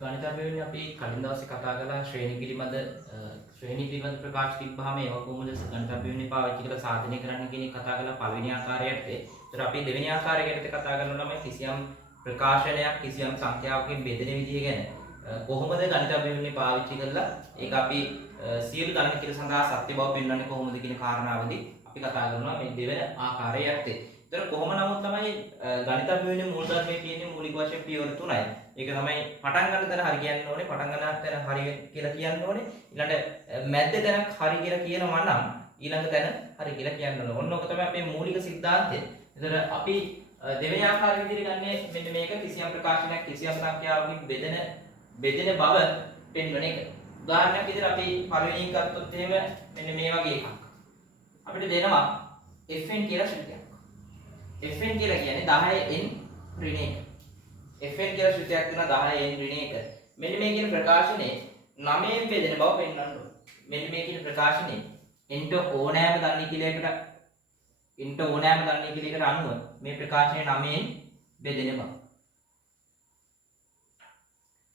ගණිත අභියෝගයේ අපි කලින් දවසේ කතා කළා ශ්‍රේණි පිළිබඳ ප්‍රකාශ තිබ්බහම ඒවා කොහොමද ගණිත අභියෝගයේ පාවිච්චි කරලා සාධනය කරන්න කියන එක කතා කළා පළවෙනි ආකාරයට. ඒතර අපි දෙවෙනි ආකාරයකට කතා කරනවා නම් කිසියම් ප්‍රකාශනයක් කිසියම් සංඛ්‍යාවකින් බෙදෙන විදිය ගැන. කොහොමද ගණිත අභියෝගයේ පාවිච්චි කරලා ඒක අපි සියලු ගණන කිල සඳහා සත්‍ය බව පෙන්වන්නේ කොහොමද කියන කාරණාවදී අපි කතා කරනවා මේ දෙවෙනි ආකාරයේ යටතේ. ඒතර කොහොම නමුත් තමයි ගණිත අභියෝගයේ මූල ධර්මයේ තියෙන මූලික වශයෙන් පියවර තුනයි. ඒක තමයි පටන් ගන්න තැන හරි කියන්න ඕනේ, පටන් ගන්න තැන හරි කියලා කියන්න ඕනේ. ඊළඟට මැද්ද තැනක් හරි කියලා කියනවා නම් ඊළඟ තැන හරි කියලා කියන්න ඕනේ. ඔන්න ඔක තමයි අපේ මූලික સિદ્ધාන්තය. ඒතර අපි දෙවෙනි ආකාරය විදිහට ගන්නේ මෙන්න මේක කිසියම් ප්‍රකාශනයක් කිසියම් සංඛ්‍යාවකින් බෙදෙන බව පෙන්වන එක. උදාහරණයක් විදිහට අපි පළවෙනි එක ගත්තොත් එහෙම මෙන්න මේ වගේ එකක්. අපිට දෙනවා fn කියලා ශ්‍රිතයක්. fn කියලා කියන්නේ 10n ඍණ 1. fn කියලා ශ්‍රිතයක් දෙනවා 10n ඍණ 1. මෙන්න මේ කියන ප්‍රකාශනේ 9න් බෙදෙන බව පෙන්වන්න ඕනේ. මෙන්න මේ කියන ප්‍රකාශනේ int ඕනෑම දන්නේ කියලා එකට අනුව මේ ප්‍රකාශනය 9න් බෙදෙන බව.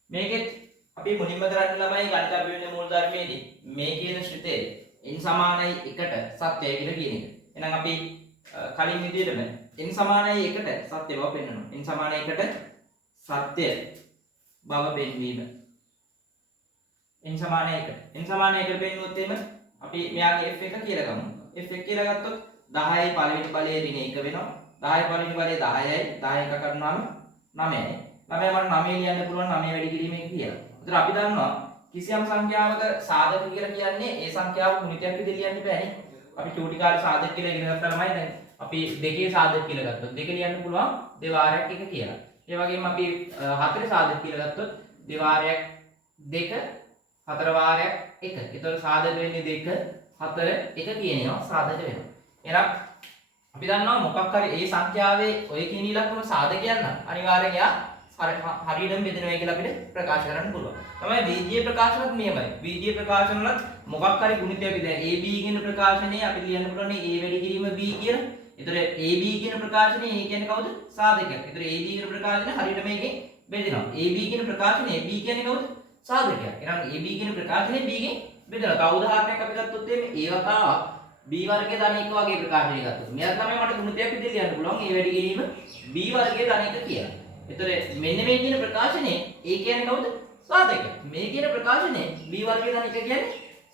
මේකෙත් අපි මුලින්ම කරන්න ළමයි ගණිත අභියෝගයේ මූල ධර්මයේදී මේ කියන ශ්‍රිතේ n සමානයි 1ට සත්‍යය කියලා කියන එක. එහෙනම් අපි කලින් විදිහටම n සමානයි 1ට සත්‍ය බව පෙන්වනවා. n සමානයි 1ට සත්‍ය බව පෙන්වීම. n සමානයි 1. n සමානයි 1ට පෙන්වුවොත් එහෙම අපි මෙයාගේ f1 කියලා ගමු. f1 කියලා ගත්තොත් 10යි පළවෙනි බලයේ ඍණ 1 වෙනවා. 10යි පළවෙනි බලයේ 10යි 10 එක කරනවාම 9යි. 9 මට 9 ලියන්න පුළුවන් 9 වැඩි කිරීමෙන් කියලා. ඒතර අපි දන්නවා කිසියම් සංඛ්‍යාවක සාධක කියලා කියන්නේ ඒ සංඛ්‍යාව ගුණිතයක් විදිහට ලියන්න බෑනේ. අපි චූටි කාලේ සාධක කියලා ඉගෙන ගත්තා ළමයි දැන් අපි දෙකේ සාධක කියලා ගත්තොත් දෙක ලියන්න පුළුවන් දෙවාරයක් එක කියලා. ඒ වගේම අපි හතරේ සාධක කියලා ගත්තොත් දෙවාරයක් දෙක හතර වාරයක් එක. ඒතකොට සාධක වෙන්නේ දෙක හතර එක කියන ඒවා සාධක වෙනවා. එහෙනම් අපි දන්නවා මොකක් හරි ඒ සංඛ්‍යාවේ ඔය කියන ඉලක්කම සාධකයක් නම් අනිවාර්යෙන් එයා හරියටම බෙදෙනවා කියලා අපිට ප්‍රකාශ කරන්න පුළුවන්. තමයි බීජීය ප්‍රකාශනත් නියමයි. බීජීය ප්‍රකාශන වල මොකක් හරි ගුණිතයක් දැන් AB කියන ප්‍රකාශනයේ අපිට ලියන්න පුළුවන් A වැඩි කිරීම B කියලා. ඒතර AB කියන ප්‍රකාශනයේ A කියන්නේ කවුද? සාධකයක්. ඒතර AB කියන ප්‍රකාශනය හරියට මේකෙන් බෙදෙනවා. AB කියන ප්‍රකාශනයේ B කියන්නේ කවුද? සාධකයක්. එහෙනම් AB කියන ප්‍රකාශනයේ B ගෙන් බෙදෙනවා. තව උදාහරණයක් අපි ගත්තොත් එimhe A වතාවක් B වර්ගයේ ධන 1 වගේ ප්‍රකාශනයක් ගත්තොත්. මෙයා තමයි මට ගුණිතයක් විදිහට ලියන්න පුළුවන් A වැඩි කිරීම B වර්ගයේ ධන 1 කියලා. එතකොට මෙන්න මේ කියන ප්‍රකාශනේ A කියන්නේ කවුද? සාධකයක්. මේ කියන ප්‍රකාශනේ B වර්ගයේ ධන 1 කියන්නේ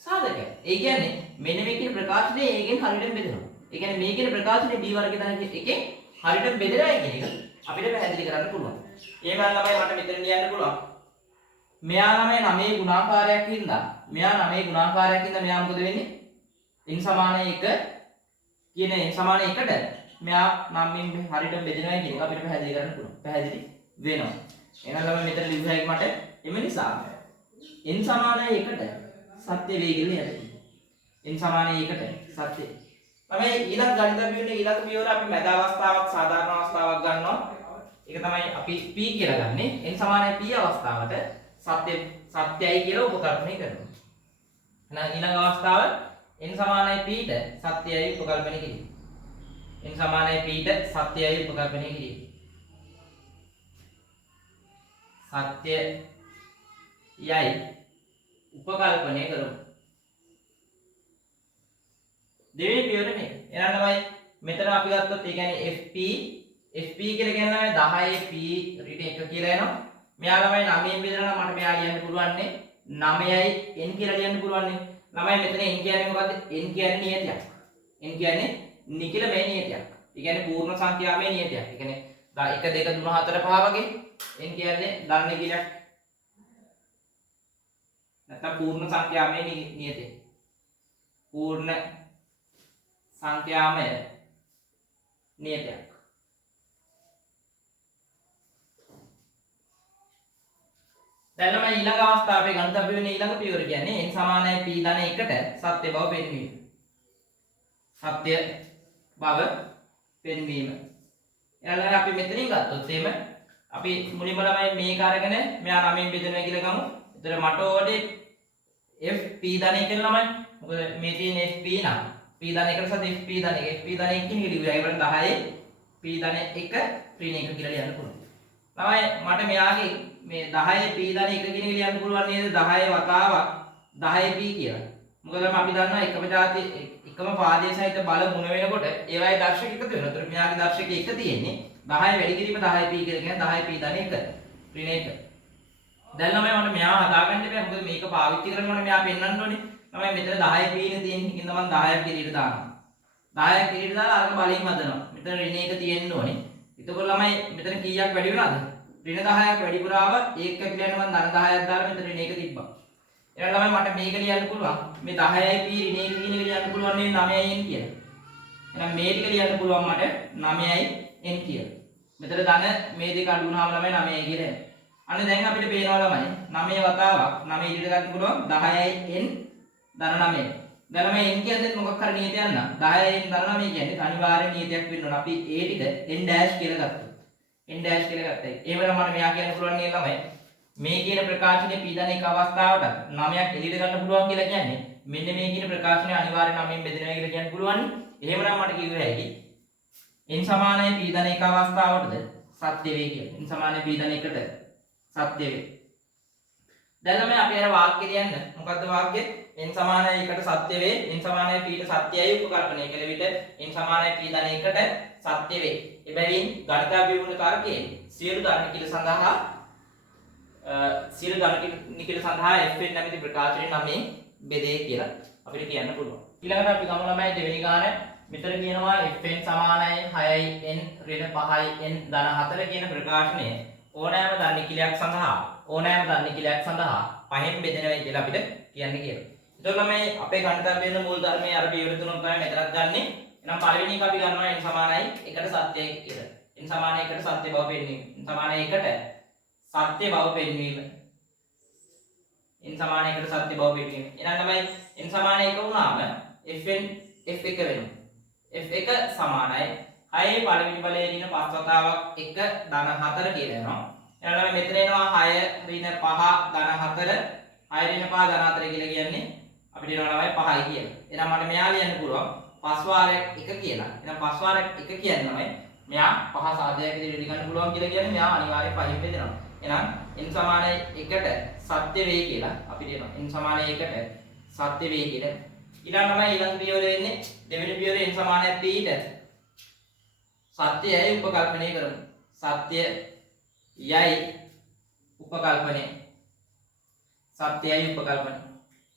සාධකයක්. ඒ කියන්නේ මෙන්න මේ කියන ප්‍රකාශනේ A ගෙන් හරියටම බෙදෙනවා. ඒ කියන්නේ මේ කියන ප්‍රකාශනේ B වර්ගයේ ධන 1 හරියටම බෙදෙනවා කියන එක අපිට පැහැදිලි කරන්න පුළුවන්. එහෙම නම් මට මෙතන ලියන්න පුළුවන්. මෙයා 9 ගුණාකාරයක් හින්දා මෙයා මොකද වෙන්නේ? n සමානයි 1 කියන n සමානයි 1ට මෙයා 9න් හරියටම බෙදෙනවා කියන එක අපිට පැහැදිලි කරන්න පුළුවන්. පැහැදිලි වෙනවා. එහෙනම් ළමයි මෙතන ලියුවා එක මට එම නිසා n සමානයි 1ට සත්‍ය වේ කියලා යන්න. n සමානයි 1ට සත්‍ය. ළමයි ඊළඟ ගණිත අභියෝගයේ ඊළඟ පියවර අපි මැද අවස්ථාවක් සාධාරණ අවස්ථාවක් ගන්නවා. ඒක තමයි අපි p කියලා ගන්නෙ. n සමානයි p අවස්ථාවට සත්‍යයි කියලා උපකල්පනය කරනවා. එහෙනම් ඊළඟ අවස්ථාව n සමානයි p ට සත්‍යයි උපකල්පනය කිරීම. n සමානයි p ට සත්‍යයි උපකල්පනය කිරීම. සත්‍යයයි උපකල්පනය කරමු. දෙවෙනි පියවර මේක. එහෙනම් තමයි මෙතන අපි ගත්තොත් ඒ කියන්නේ fp කියලා කියන්නේ 10p ඍණ 1 කියලා එනවා. මෙයා ළමයි 9න් බෙදලා නම් මට මෙයා ලියන්න පුළුවන් නේ 9යි n කියලා ලියන්න පුළුවන් නේ. ළමයි මෙතන n කියන්නේ මොකද්ද? n කියන්නේ නියතයක්. n කියන්නේ නිකිලමේ නියතයක්. ඒ කියන්නේ පූර්ණ සංඛ්‍යාවේ නියතයක්. ඒ කියන්නේ 1 2 3 4 5 වගේ n කියන්නේ ධන නිකිලයක්. නැත්නම් පූර්ණ සංඛ්‍යාවේ නියතය. පූර්ණ සංඛ්‍යාමය නියතයක්. දැන් ළමයි ඊළඟ අවස්ථාවේ ගණිත අභියෝගයේ ඊළඟ පියවර කියන්නේ n සමානයි p ධන 1ට සත්‍ය බව පෙන්වීම. සත්‍ය බව පෙන්වීම. ඊළඟට අපි මෙතනින් ගත්තොත් එහෙම අපි මුලින්ම ළමයි මේක අරගෙන මෙයා 9න් බෙදෙනවා කියලා ගමු. එතකොට මට ඕනේ fp ධන 1 ළමයි. මොකද මේ තියෙන fp නම් p ධන 1ට සත fp ධන 1 fp ධන 1 කියන එක ලියුවා. ඒකට 10 p ධන 1 ඍණ 1 කියලා ලියන්න පුළුවන්. ළමයි මට මෙයාගේ මේ 10 p ධන 1 කියන එක ලියන්න පුළුවන් නේද 10 වතාවක් 10 p කියලා. මොකද අපි දන්නවා එකම જાති එකම පාදයේ සහිත බල ගුණ වෙනකොට ඒවායේ දර්ශක එකතු වෙනවා. ඒතර මෙයාගේ දර්ශක එක තියෙන්නේ 10 වැඩි කිරීම 10 p කියලා කියන්නේ 10 p ධන 1 ඍණ 1. දැන් ළමයි මට මෙයා හදාගන්න බෑ. මොකද මේක පාවිච්චි කරනකොට මෙයා පෙන්වන්න ඕනේ. ළමයි මෙතන 10 p නේ තියෙන්නේ. ඉතින් මම 10ක් එළියට දානවා. 10ක් එළියට දාලා අරක බලෙන් හදනවා. මෙතන ඍණ 1 තියෙන්න ඕනේ. එතකොට ළමයි මෙතන කීයක් වැඩි වෙනවද? ඍණ 10ක් වැඩිපුර ආව. ඒක කියන්නේ මම ධන 10ක් දාලා මෙතන ඍණ 1 තිබ්බා. එහෙනම් ළමයි මට මේක ලියන්න පුළුවන්. මේ 10යි p ඍණ 1 කියන එක ලියන්න පුළුවන් නේ 9යි n කියලා. එහෙනම් මේ ටික ලියන්න පුළුවන් මට 9යි n කියලා. මෙතන ධන මේ දෙක අඩු වුණාම ළමයි 9යි කියලා එනවා. අන්න දැන් අපිට පේනවා ළමයි 9 වතාවක් 9 ඉදිරියට ගන්න පුළුවන් 10යි n ධන 9. දැන් ළමයි n කියන්නේ මොකක් හරි නියතයක් නම් 10යි n ධන 9 කියන්නේ අනිවාර්ය නියතයක් වෙන්න ඕන. අපි ඒ ටික n dash කියලා ගත්තා. n dash කියලා ගත්තා. ඒ වෙලාව මම මෙයා කියන්න පුළුවන් නේ ළමයි මේ කියන ප්‍රකාශනයේ p ධන එක අවස්ථාවට 9ක් එළියට ගන්න පුළුවන් කියලා කියන්නේ මෙන්න මේ කියන ප්‍රකාශනය අනිවාර්ය 9න් බෙදෙනවා කියලා කියන්න පුළුවන්. එහෙමනම් මට කිව්ව හැකි n සමානයි p ධන එක අවස්ථාවටද සත්‍ය වේ කියලා. n සමානයි p ධන එකට සත්‍ය වේ. දැන් ළමයි අපි අර වාක්‍ය ලියන්න. මොකද්ද වාක්‍යය? n සමානයි 1ට සත්‍ය වේ. n සමානයි p ට සත්‍යයි උපකල්පනය කළ විට n සමානයි p ධන 1ට සත්‍ය වේ. එබැවින් ගණිතාභිවෘද්ධ තර්කයේ සියලු ධන නිකිල සඳහා fn නැමැති ප්‍රකාශනය නමෙන් බෙදේ කියලා අපිට කියන්න පුළුවන්. ඊළඟට අපි ගමු ළමයි දෙවෙනි ගාන. මෙතන කියනවා fn සමානයි 6n ඍණ 5n ධන 4 කියන ප්‍රකාශනය ඕනෑම ධන නිකිලයක් සඳහා පහෙන් බෙදෙනවා කියලා අපිට කියන්නේ කියලා. එතකොට ළමයි අපේ ගණිතාභිවෘද්ධ මූල ධර්මයේ අර පියවර තුනක් තමයි මෙතනත් ගන්නෙ. එහෙනම් පළවෙනි එක අපි ගන්නවා n සමානයි 1ට සත්‍යයි කියලා. n සමානයි 1ට සත්‍ය බව පෙන්වීම. n සමානයි 1ට සත්‍ය බව පෙන්වීම. n සමානයි 1ට සත්‍ය බව පෙන්වීම. එහෙනම් තමයි n සමානයි 1 වුණාම fn f1 වෙනවා. f1 සමානයි 6 පළවෙනි බලයේ ඍණ 5 වතාවක් 1 ධන 4 කියලා එනවා. එහෙනම් තමයි මෙතන එනවා 6 ඍණ 5 ධන 4 6 ඍණ 5 ධන 4 කියලා කියන්නේ අපිට එනවා ළමයි 5යි කියලා. එහෙනම් මට මෙයා ලියන්න පුළුවන් 5 වාරයක් 1 කියලා. එහෙනම් 5 වාරයක් 1 කියන්නේ ළමයි මෙයා 5 සාධ්‍යයක් විදිහට ගන්න පුළුවන් කියලා කියන්නේ මෙයා අනිවාර්යයෙන් 5න් බෙදෙනවා. එහෙනම් n සමානයි 1ට සත්‍ය වේ කියලා අපිට එනවා. n සමානයි 1ට සත්‍ය වේ කියලා. ඊළඟ පියවර වෙන්නේ දෙවෙනි පියවර n සමානයි p ට සත්‍යයයි උපකල්පනය කරමු. සත්‍යයයි උපකල්පනය.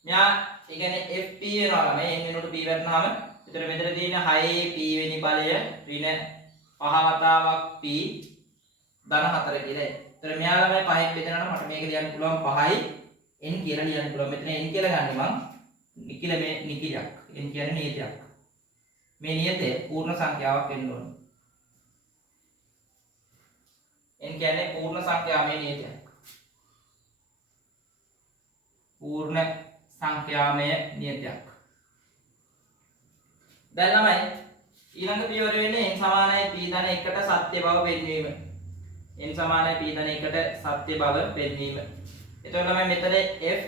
මෙයා ඒ කියන්නේ fp වෙනවා ළමයි n වෙනුවට p වැටුනහම එතන මෙතන තියෙන 6p වෙනි බලය ඍණ 5 වතාවක් p ධන 4 කියලා. එතන මෙයා ළමයි 5න් බෙදනවා මට මේක ලියන්න පුළුවන් 5යි n කියලා ලියන්න පුළුවන්. මෙතන n කියලා ගන්නේ මම නිකිල මේ නිකිලයක්. n කියන්නේ නියතයක්. මේ නියතය පූර්ණ සංඛ්‍යාවක් වෙන්න ඕනේ. n කියන්නේ පූර්ණ සංඛ්‍යාමය නියතයක්. පූර්ණ සංඛ්‍යාමය නියතයක්. දැන් ළමයි ඊළඟ පියවර වෙන්නේ n සමානයි p ධන 1ට සත්‍ය බව පෙන්වීම. n සමානයි p ධන 1ට සත්‍ය බව පෙන්වීම. එතකොට ළමයි මෙතන f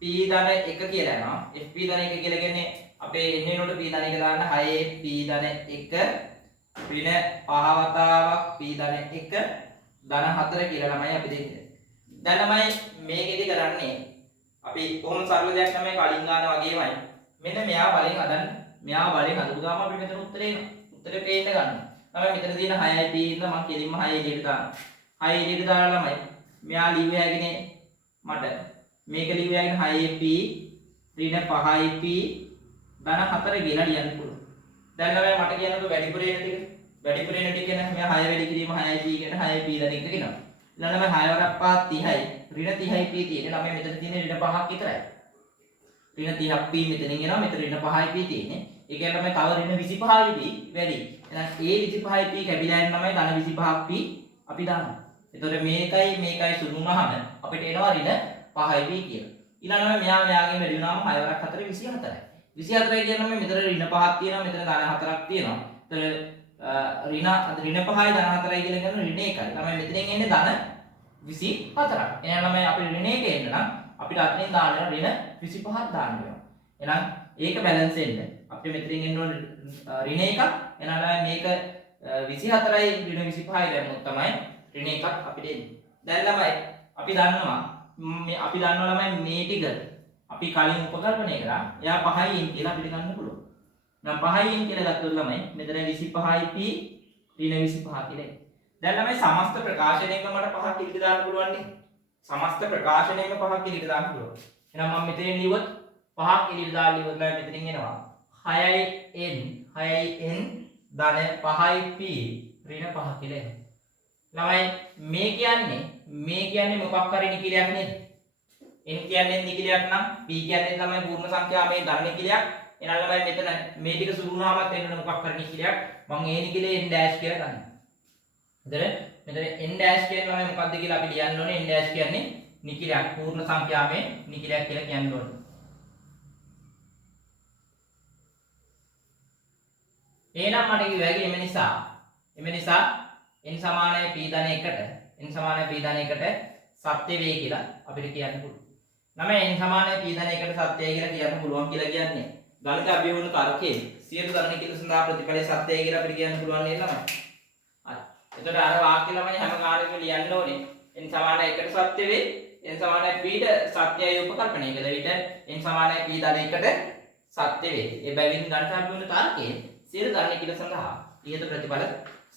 p ධන 1 කියලා යනවා. f p ධන 1 කියලා කියන්නේ අපේ n වෙනුවට p ධන 1 දාන්න 6 p ධන 1 ඍණ 5 වතාවක් p ධන 1 ධන 4 කියලා ළමයි අපි දෙන්නේ. දැන් ළමයි මේකෙදි කරන්නේ අපි කොහොම සරල දෙයක් තමයි කලින් ගන්න වගේමයි. මෙන්න මෙයා බලෙන් හදන්න. මෙයා බලෙන් හදපු ගාම අපි මෙතන උත්තරේ එනවා. උත්තරේ පේන්න ගන්න. ළමයි මෙතන තියෙන 6යි p ඉන්න මම කෙලින්ම 6 එළියට දානවා. 6 එළියට දාලා ළමයි මෙයා ලිව්ව හැකිනේ මට මේක ලිව්ව හැකිනේ 6යි p ඍණ 5යි p ධන 4 කියලා ලියන්න පුළුවන්. දැන් ළමයි මට කියන්නකෝ වැඩිපුර එන ටික. වැඩිපුර එන ටික කියන මෙයා 6 වැඩි කිරීම 6යි p කියන 6යි p ධන 1 කියනවා. ළමයි 6 වරක් 5 30යි ඍණ 30යි p තියෙන්නේ. ළමයි මෙතන තියෙන්නේ ඍණ 5ක් විතරයි. ඍණ 30ක් p මෙතනින් එනවා. මෙතන ඍණ 5යි p තියෙන්නේ. ඒ කියන්නේ ළමයි තව ඍණ 25යි p වැඩි. එහෙනම් a 25යි p කැපිලා යන ළමයි ධන 25ක් p අපි දානවා. එතකොට මේකයි සුළු වුණාම අපිට එනවා ඍණ 5යි p කියලා. ඊළඟට මෙයාගෙන් වැඩි වුණාම 6 වරක් 4 24යි. 24යි කියන ළමයි මෙතන ඍණ 5ක් තියෙනවා. මෙතන ධන 4ක් තියෙනවා. එතකොට ඍණ 5යි ධන 4යි කියලා කියන ඍණ 1යි. ළමයි මෙතනින් එන්නේ ධන 24ක්. එහෙනම් ළමයි අපිට ඍණ 1 එන්න නම් අපිට අතනින් දාන්න ඍණ 25ක් දාන්න වෙනවා. එහෙනම් ඒක බැලන්ස් වෙන්න අපිට මෙතනින් එන්න ඕනේ ඍණ 1ක්. එහෙනම් මේක 24යි ඍණ 25යි දැම්මොත් තමයි ඍණ 1ක් අපිට එන්නේ. දැන් ළමයි අපි දන්නවා ළමයි මේ ටික අපි කලින් උපකල්පනය කරා. එයා 5යි n කියලා අපිට ගන්න පුළුවන්. නම් 5යි n කියලා ගත්තොත් ළමයි මෙතන 25යි p ඍණ 25 කියලා. දැන් ළමයි සමස්ත ප්‍රකාශනයෙන්ම මට 5ක් ඉදිරියට දාන්න පුළුවන් නේ. සමස්ත ප්‍රකාශනයෙන්ම 5ක් ඉදිරියට දාන්න පුළුවන්. එහෙනම් මම මෙතනින් ලියුවොත් 5ක් ඉදිරියට දාලා ලියුවොත් ළමයි මෙතනින් එනවා 6යි n ධන 5යි p ඍණ 5 කියලා එනවා. ළමයි මේ කියන්නේ මොකක් හරි නිකිලයක් නේද? n කියන්නේ නිකිලයක් නම් p කියන්නේ තමයි පූර්ණ සංඛ්‍යා මේ ධන නිකිලයක්. එහෙනම් ළමයි මෙතන මේ ටික සුළු වුණාමත් එන්න මොකක් හරි නිකිලයක්. මම ඒ නිකිලේ n ඩෑෂ් කියලා ගන්නවා. මෙතන n ඩෑෂ් කියන්නේ ළමයි මොකක්ද කියලා අපි ලියන්න ඕනේ. n ඩෑෂ් කියන්නේ නිකිලයක් පූර්ණ සංඛ්‍යාවේ නිකිලයක් කියලා කියන්න ඕනේ. එහෙනම් මට කිව්වා එම නිසා n සමානයි p ධන 1ට සත්‍ය වේ කියලා අපිට කියන්න පුළුවන්. ළමයි n සමානයි p ධන 1ට සත්‍යයි කියලා කියන්න පුළුවන් කියලා කියන්නේ ගණිත අභිවෘද්ධි තර්කයේ සියලු ධන නිකිල සඳහා ප්‍රතිඵලය සත්‍යයි කියලා අපිට කියන්න පුළුවන් නේද ළමයි? හරි. එතකොට අර වාක්‍ය ළමයි හැම කාර්යයකම ලියන්න ඕනේ. n සමානයි 1ට සත්‍ය වේ. n සමානයි p ට සත්‍යයි උපකල්පනය කළ විට n සමානයි p ධන 1ට සත්‍ය වේ. ඒ බැවින් ගණිත අභිවෘද්ධි තර්කයේ සියලු ධන නිකිල සඳහා ඉහත ප්‍රතිඵල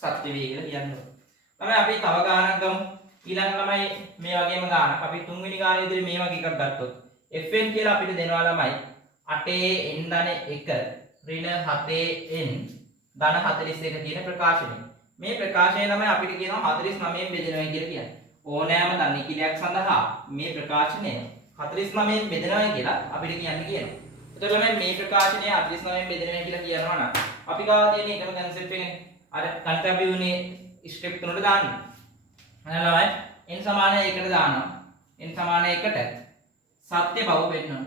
සත්‍ය වේ කියලා කියන්න ඕනේ. ළමයි අපි තව ගානක් ගමු. ඊළඟ ළමයි මේ වගේම ගානක් අපි තුන්වෙනි ගාන විදිහට මේ වගේ එකක් ගත්තොත් fn කියලා අපිට දෙනවා ළමයි 8n ධන 1 ඍණ 7n ධන 41 කියන ප්‍රකාශනය. මේ ප්‍රකාශනය ළමයි අපිට කියනවා 49න් බෙදෙනවා කියලා කියන්නේ. ඕනෑම ධන නිකිලයක් සඳහා මේ ප්‍රකාශනය 49න් බෙදෙනවා කියලා අපිට කියනවා. එතකොට ළමයි මේ ප්‍රකාශනය 49න් බෙදෙනවා කියලා කියනවා නම් අපි ගාව තියෙන එකම කන්සෙප්ට් එකනේ. අර ගණිත අභිවෘද්ධියේ ස්ටෙප් 3ට දාන්න. ළමයි n සමානයි 1ට දානවා. n සමානයි 1ට සත්‍ය බව පෙන්නනවා.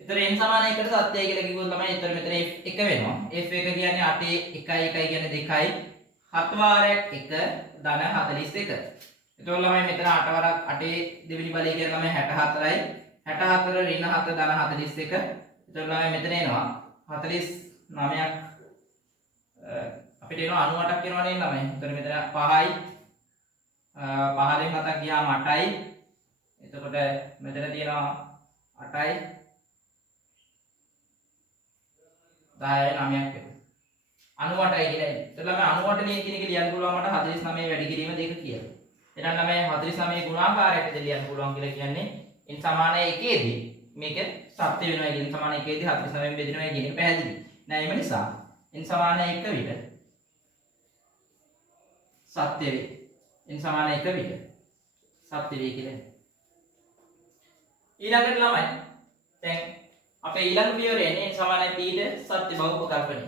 ඒතර n සමානයි 1ට සත්‍යයි කියලා කිව්වොත් ළමයි ඒතර මෙතන f1 වෙනවා. f1 කියන්නේ 8 1 කියන්නේ 2යි 7 වාරයක් 1 ධන 41. ඒතකොට ළමයි මෙතන 8 වරක් 8 දෙවෙනි බලය කියන්නේ ළමයි 64යි 64 ඍණ 7 ධන 41. ඒතකොට ළමයි මෙතන එනවා 49ක් අපිට එනවා 98ක් එනවා නේද ළමයි. එතකොට මෙතන 5යි 15න් 7ක් ගියාම 8යි. එතකොට මෙතන තියෙනවා 8යි 10යි 9ක් වෙනවා. 98යි කියලා. එතකොට ළමයි 98 නේ කියන එක ලියන්න පුළුවන් මට 49 වැඩි කිරීම 2 කියලා. එහෙනම් ළමයි 49 ගුණාකාරයක් විදිහට ලියන්න පුළුවන් කියලා කියන්නේ n සමානයි 1ේදී මේක සත්‍ය වෙනවා කියන සමානයි 1ේදී 49න් බෙදෙනවා කියන එක පැහැදිලි. නෑ ඒ නිසා n සමානයි 1 විට සත්‍ය වේ. n සමානයි 1 විට සත්‍ය වේ කියලා. ඊළඟට ළමයි දැන් අපේ ඊළඟ පියවර එන්නේ n සමානයි p ට සත්‍ය බව උපකල්පනය.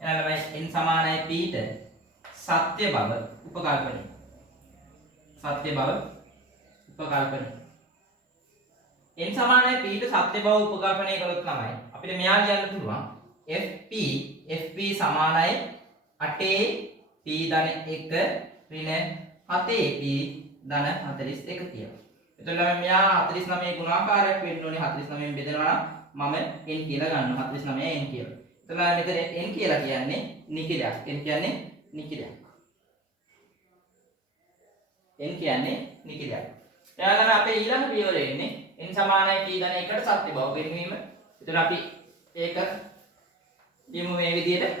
එහෙනම් ළමයි n සමානයි p ට සත්‍ය බව උපකල්පනය. සත්‍ය බව උපකල්පනය. n සමානයි p ට සත්‍ය බව උපකල්පනය කළොත් ළමයි අපිට මෙයා ලියන්න පුළුවන් fp සමානයි 8 p ධන 1 ඍණ 7p ධන 41 කියලා. එතකොට ළමයි මෙයා 49 ගුණාකාරයක් වෙන්න ඕනේ. 49න් බෙදනවා නම් මම n කියලා ගන්නවා. 49 n කියලා. එතකොට මෙතන n කියලා කියන්නේ නිකිලයක්. n කියන්නේ නිකිලයක්. n කියන්නේ නිකිලයක්. එයාලම අපේ ඊළඟ පියවර එන්නේ n සමානයි p ධන 1ට සත්‍ය බව පෙන්වීම. එතකොට අපි ඒක ලියමු මේ විදිහට.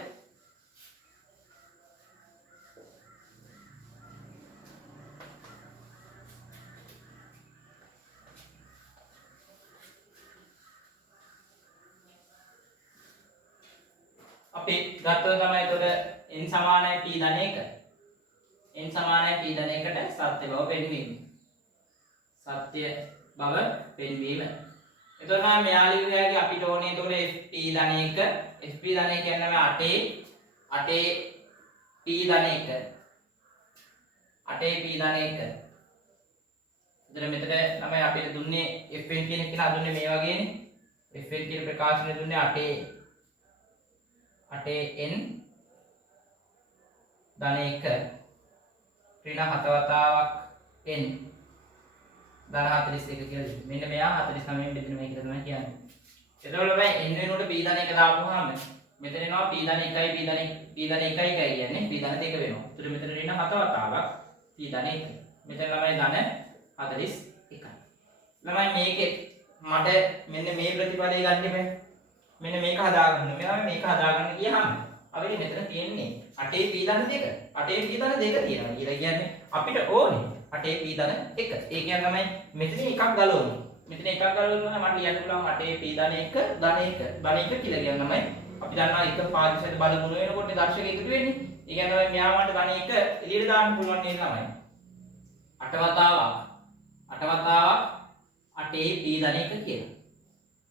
අපි ගත්තොත් තමයි එතකොට n සමානයි p ධන 1. n සමානයි p ධන 1ට සත්‍ය බව පෙන්වීම. සත්‍ය බව පෙන්වීම. එතකොට නම් මෙයා ලියුවාගේ අපිට ඕනේ එතකොට fp ධන 1 fp ධන 1 කියන්නේ 8 p ධන 1 8p ධන 1. එතන මෙතන තමයි අපිට දුන්නේ fn කියන එක නා දුන්නේ මේ වගේනේ. fn කියන ප්‍රකාශනය දුන්නේ 8n ධන 1 ඍණ 7 වතාවක් n ධන 41 කියලා දෙන්නේ. මෙන්න මෙයා 49න් බෙදෙනවා කියලා තමයි කියන්නේ. එතකොට මේ n වෙනුවට p ධන 1 දාපුවාම මෙතන එනවා p ධන 1යි p ධන 1යි කියන්නේ p ධන 2 වෙනවා. ඒතර මෙතන ඍණ 7 වතාවක් p ධන 1. මෙතන ළමයි ධන 41යි. ළමයි මේකේ මට මෙන්න මේ ප්‍රතිපලය ගන්න බෑ. මෙන්න මේක හදාගන්න. මේක හදාගන්න ගියාම අපිට මෙතන තියෙන්නේ 8 p ධන 2. 8 p ධන 2 තියෙනවා. කියලා කියන්නේ අපිට ඕනේ 8 p ධන 1. ඒ කියන්නේ තමයි මෙතන එකක් ගලවන්න. මෙතන එකක් ගලවන්න මට ලියන්න පුළුවන් 8 p ධන 1 ධන 1 ධන 1 කියලා කියන්නේ තමයි අපි දන්නවා එක පාදිශයට බල ගුණ වෙනකොට දර්ශක එකතු වෙන්නේ. ඒ කියන්නේ තමයි මෙයාට ධන 1 එළියට දාන්න පුළුවන් නේද ළමයි. 8 වතාවක් 8 p ධන 1 කියලා.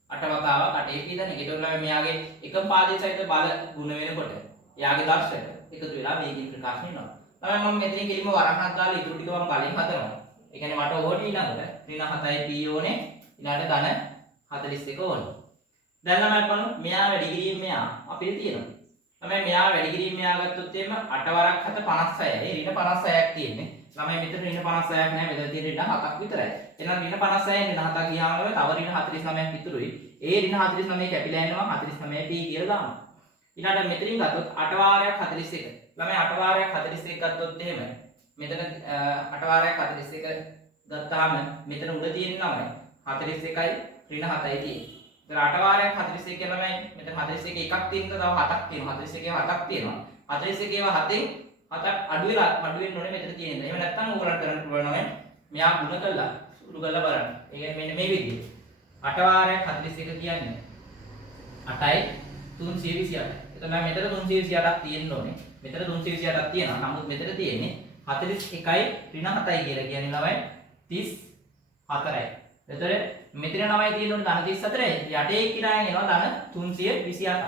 8 වතාවක් 8 p ධන 1. ඒතකොට ළමයි මෙයාගේ එක පාදිශයට බල ගුණ වෙනකොට එයාගේ දර්ශක එකතු වෙලා මේකෙන් ප්‍රකාශ වෙනවා. ළමයි මම මෙතන කිලිම වරහක් දාලා ඉතුරු ටික මම කලින් හදනවා. ඒ කියන්නේ මට ඕනේ ඊළඟට ඍණ 7යි p ඕනේ ඊළඟට ධන 41 ඕනේ. දැන් ළමයි බලමු මෙයා වැඩි කිරීම මෙයා අපිට තියෙනවා. ළමයි මෙයා වැඩි කිරීම මෙයා ගත්තොත් එහෙම 8 වරක් 7 56යි. ඍණ 56ක් තියෙන්නේ. ළමයි මෙතන ඍණ 56ක් නැහැ. මෙතන තියෙන ඍණ 7ක් විතරයි. එහෙනම් ऋण 56න් ඍණ 7ක් ගියාම තව ඍණ 49ක් ඉතුරුයි. ඒ ඍණ 49 කැපිලා යනවා 49p කියලා දානවා. ඊළඟට මෙතනින් ගත්තොත් 8 වාරයක් 41. ළමයි 8 වාරයක් 41 ගත්තොත් එහෙම මෙතන 8 වාරයක් 41 ගත්තාම මෙතන උඩ තියෙන ළමයි 41යි ඍණ 7යි තියෙන්නේ. ඒතර 8 වාරයක් 41 කියන ළමයි මෙතන 41 එකක් තියෙනවා තව 7ක් තියෙනවා. 41 7ක් තියෙනවා. 41 7න් 7ක් අඩු වෙන්න ඕනේ මෙතන තියෙන. එහෙම නැත්නම් ඕගලන්ට කරන්න පුළුවන් ළමයි මෙයා ගුණ කළා සුළු කරලා බලන්න. ඒ කියන්නේ මෙන්න මේ විදිහට. 8 වාරයක් 41 කියන්නේ 8යි 328යි. එතකොට මම මෙතන 328ක් තියෙන්න ඕනේ. මෙතන 328ක් තියෙනවා. නමුත් මෙතන තියෙන්නේ 41යි ඍණ 7යි කියලා කියන්නේ ළමයි 34යි. එතකොට මෙතන ළමයි තියෙන්න ඕනේ ධන 34යි. යටේ කිනායෙන් එනවා ධන 328යි.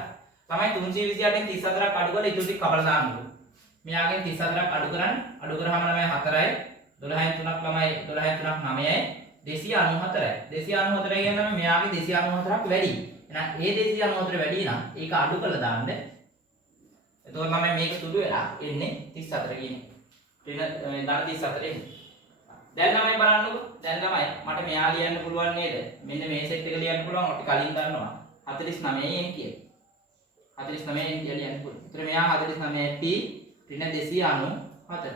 ළමයි 328න් 34ක් අඩු කරලා ඉතුරු ටික කපලා දාන්න ඕනේ. මෙයාගෙන් 34ක් අඩු කරන්න. අඩු කරාම ළමයි 4යි 12න් 3ක් ළමයි 12න් 3ක් 9යි 294යි. 294 කියන්නේ මෙයාගේ 294ක් වැඩි. එහෙනම් ඒ 294 වැඩි නම් ඒක අඩු කරලා දාන්න. එතකොට මම මේක සුදු වෙලා එන්නේ 34 කියන්නේ. ඍණ ධන 34 එන්නේ. දැන් ළමයි බලන්නකෝ. දැන් ළමයි මට මෙයා ලියන්න පුළුවන් නේද? මෙන්න මේ සෙට් එක ලියන්න පුළුවන්. අපි කලින් ගන්නවා 49න් කියලා. 49න් කියලා ලියන්න පුළුවන්. ඒතර මෙයා 49p ඍණ 294.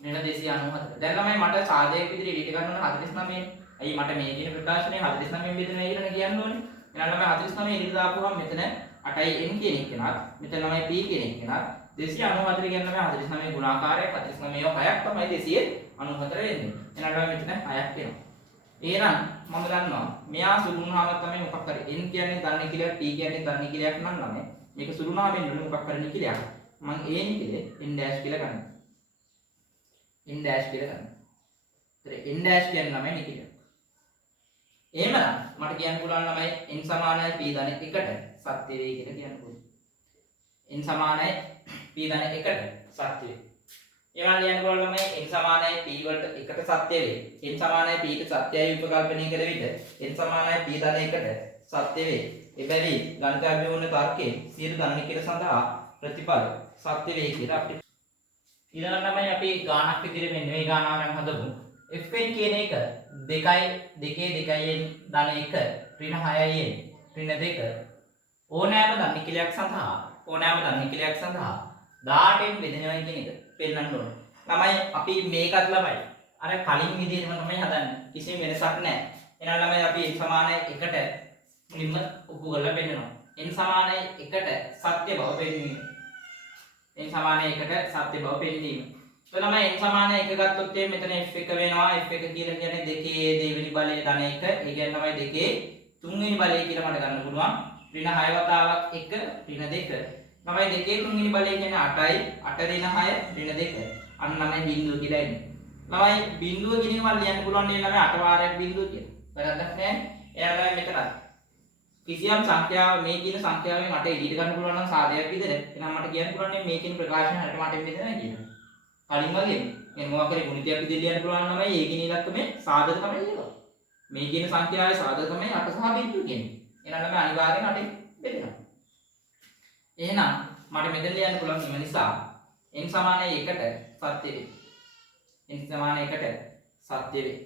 ඍණ 294. දැන් ළමයි මට සාදයක් විදිහට එළියට ගන්න ඕන 49න්. ඇයි මට මේ කියන ප්‍රකාශනය 49න් බෙදෙනවා කියලා කියන්න ඕනේ. එහෙනම් ළමයි 49 එළියට දාපුවම මෙතන 8යි n කියන එක කෙනාත් මෙතන ළමයි p කියන එක කෙනාත් 294 කියන ළමයි 49 ගුණාකාරයක් 49 6ක් තමයි 294 වෙන්නේ. එහෙනම් ළමයි මෙතන 6ක් වෙනවා. එහෙනම් මම දන්නවා මෙයා සුළු වුණාම තමයි මොකක් කරේ n කියන්නේ ධන නිකිලයක් p කියන්නේ ධන නිකිලයක් නම් ළමයි මේක සුළු වුණාම වෙන්නේ මොකක් කරේ නිකිලයක්. මම a නිකිලේ n dash කියලා ගන්නවා. n dash කියලා ගන්නවා. ඒතර n dash කියන්නේ ළමයි නිකිලයක්. එහෙමනම් මට කියන්න පුළුවන් ළමයි n සමානයි p ධන 1ට සත්‍ය වේ කියලා කියන්න පුළුවන්. n සමානයි p ධන 1ට සත්‍ය වේ. එහෙනම් ලියන්න පුළුවන් ළමයි n සමානයි p වලට 1ට සත්‍ය වේ. n සමානයි p ට සත්‍යයි උපකල්පනය කළ විට n සමානයි p ධන 1ට සත්‍ය වේ. එබැවින් ගණිතඥ වුණ තර්කයේ සියලු ධන නිකිල සඳහා ප්‍රතිපල සත්‍ය වේ කියලා අපිට ඊළඟට තමයි අපි ගාණක් විදිහට මෙන්න මේ ගාණාවෙන් හදමු. fn කියන එක 2යි 2න් ධන 1 ඍණ 6යි ඍණ 2 ඕනෑම ධන නිකිලයක් සඳහා 18න් බෙදෙනවා කියන එක පෙන්නන්න ඕනේ. ළමයි අපි මේකත් ළමයි අර කලින් විදිහටම තමයි හදන්නේ. කිසිම වෙනසක් නැහැ. එහෙනම් ළමයි අපි n සමානයි 1ට මුලින්ම ඔප්පු කරලා පෙන්නනවා. n සමානයි 1ට සත්‍ය බව පෙන්වීම. n සමානයි 1ට සත්‍ය බව පෙන්වීම. તો ළමයි n සමානයි 1 ගත්තොත් මෙතන f1 වෙනවා. f1 කියලා කියන්නේ 2 දෙවෙනි බලයේ ධන 1. ඒ කියන්නේ තමයි 2 තුන්වෙනි බලය කියලා මට ගන්න පුළුවන්. ඍණ 6 වතාවක් 1 ඍණ 2. ළමයි 2 තුන්වෙනි බලය කියන්නේ 8යි 8 ඍණ 6 ඍණ 2. අන්න තමයි බිඳුව කියලා එන්නේ. ළමයි බිඳුව කියන එක මම ලියන්න පුළුවන් නේ ළමයි 8 වාරයක් බිඳුව කියලා. වැරද්දක් නැහැ. එහෙනම් ළමයි මෙතන කිසියම් සංඛ්‍යාව මේ කියන සංඛ්‍යාවෙන් 8 එළියට ගන්න පුළුවන් නම් සාදයක් විදිහට. එහෙනම් මට කියන්න පුළුවන් මේ කියන ප්‍රකාශන හරියට මට මෙතන කියනවා. කලින් වගේ මේ මොකක් හරි ගුණිතයක් විදිහට ලියන්න පුළුවන් නම් ඒ කියන ඉලක්කමේ සාධක තමයි ලියනවා. මේ කියන සංඛ්‍යාවේ සාධක තමයි 8 සහ බිඳුව කියන්නේ. එහෙනම් ළමයි අනිවාර්යෙන් 8 බෙදෙනවා. එහෙනම් මට මෙතන ලියන්න පුළුවන් නිම නිසා n සමානයි 1ට සත්‍ය වේ. n සමානයි 1ට සත්‍ය වේ.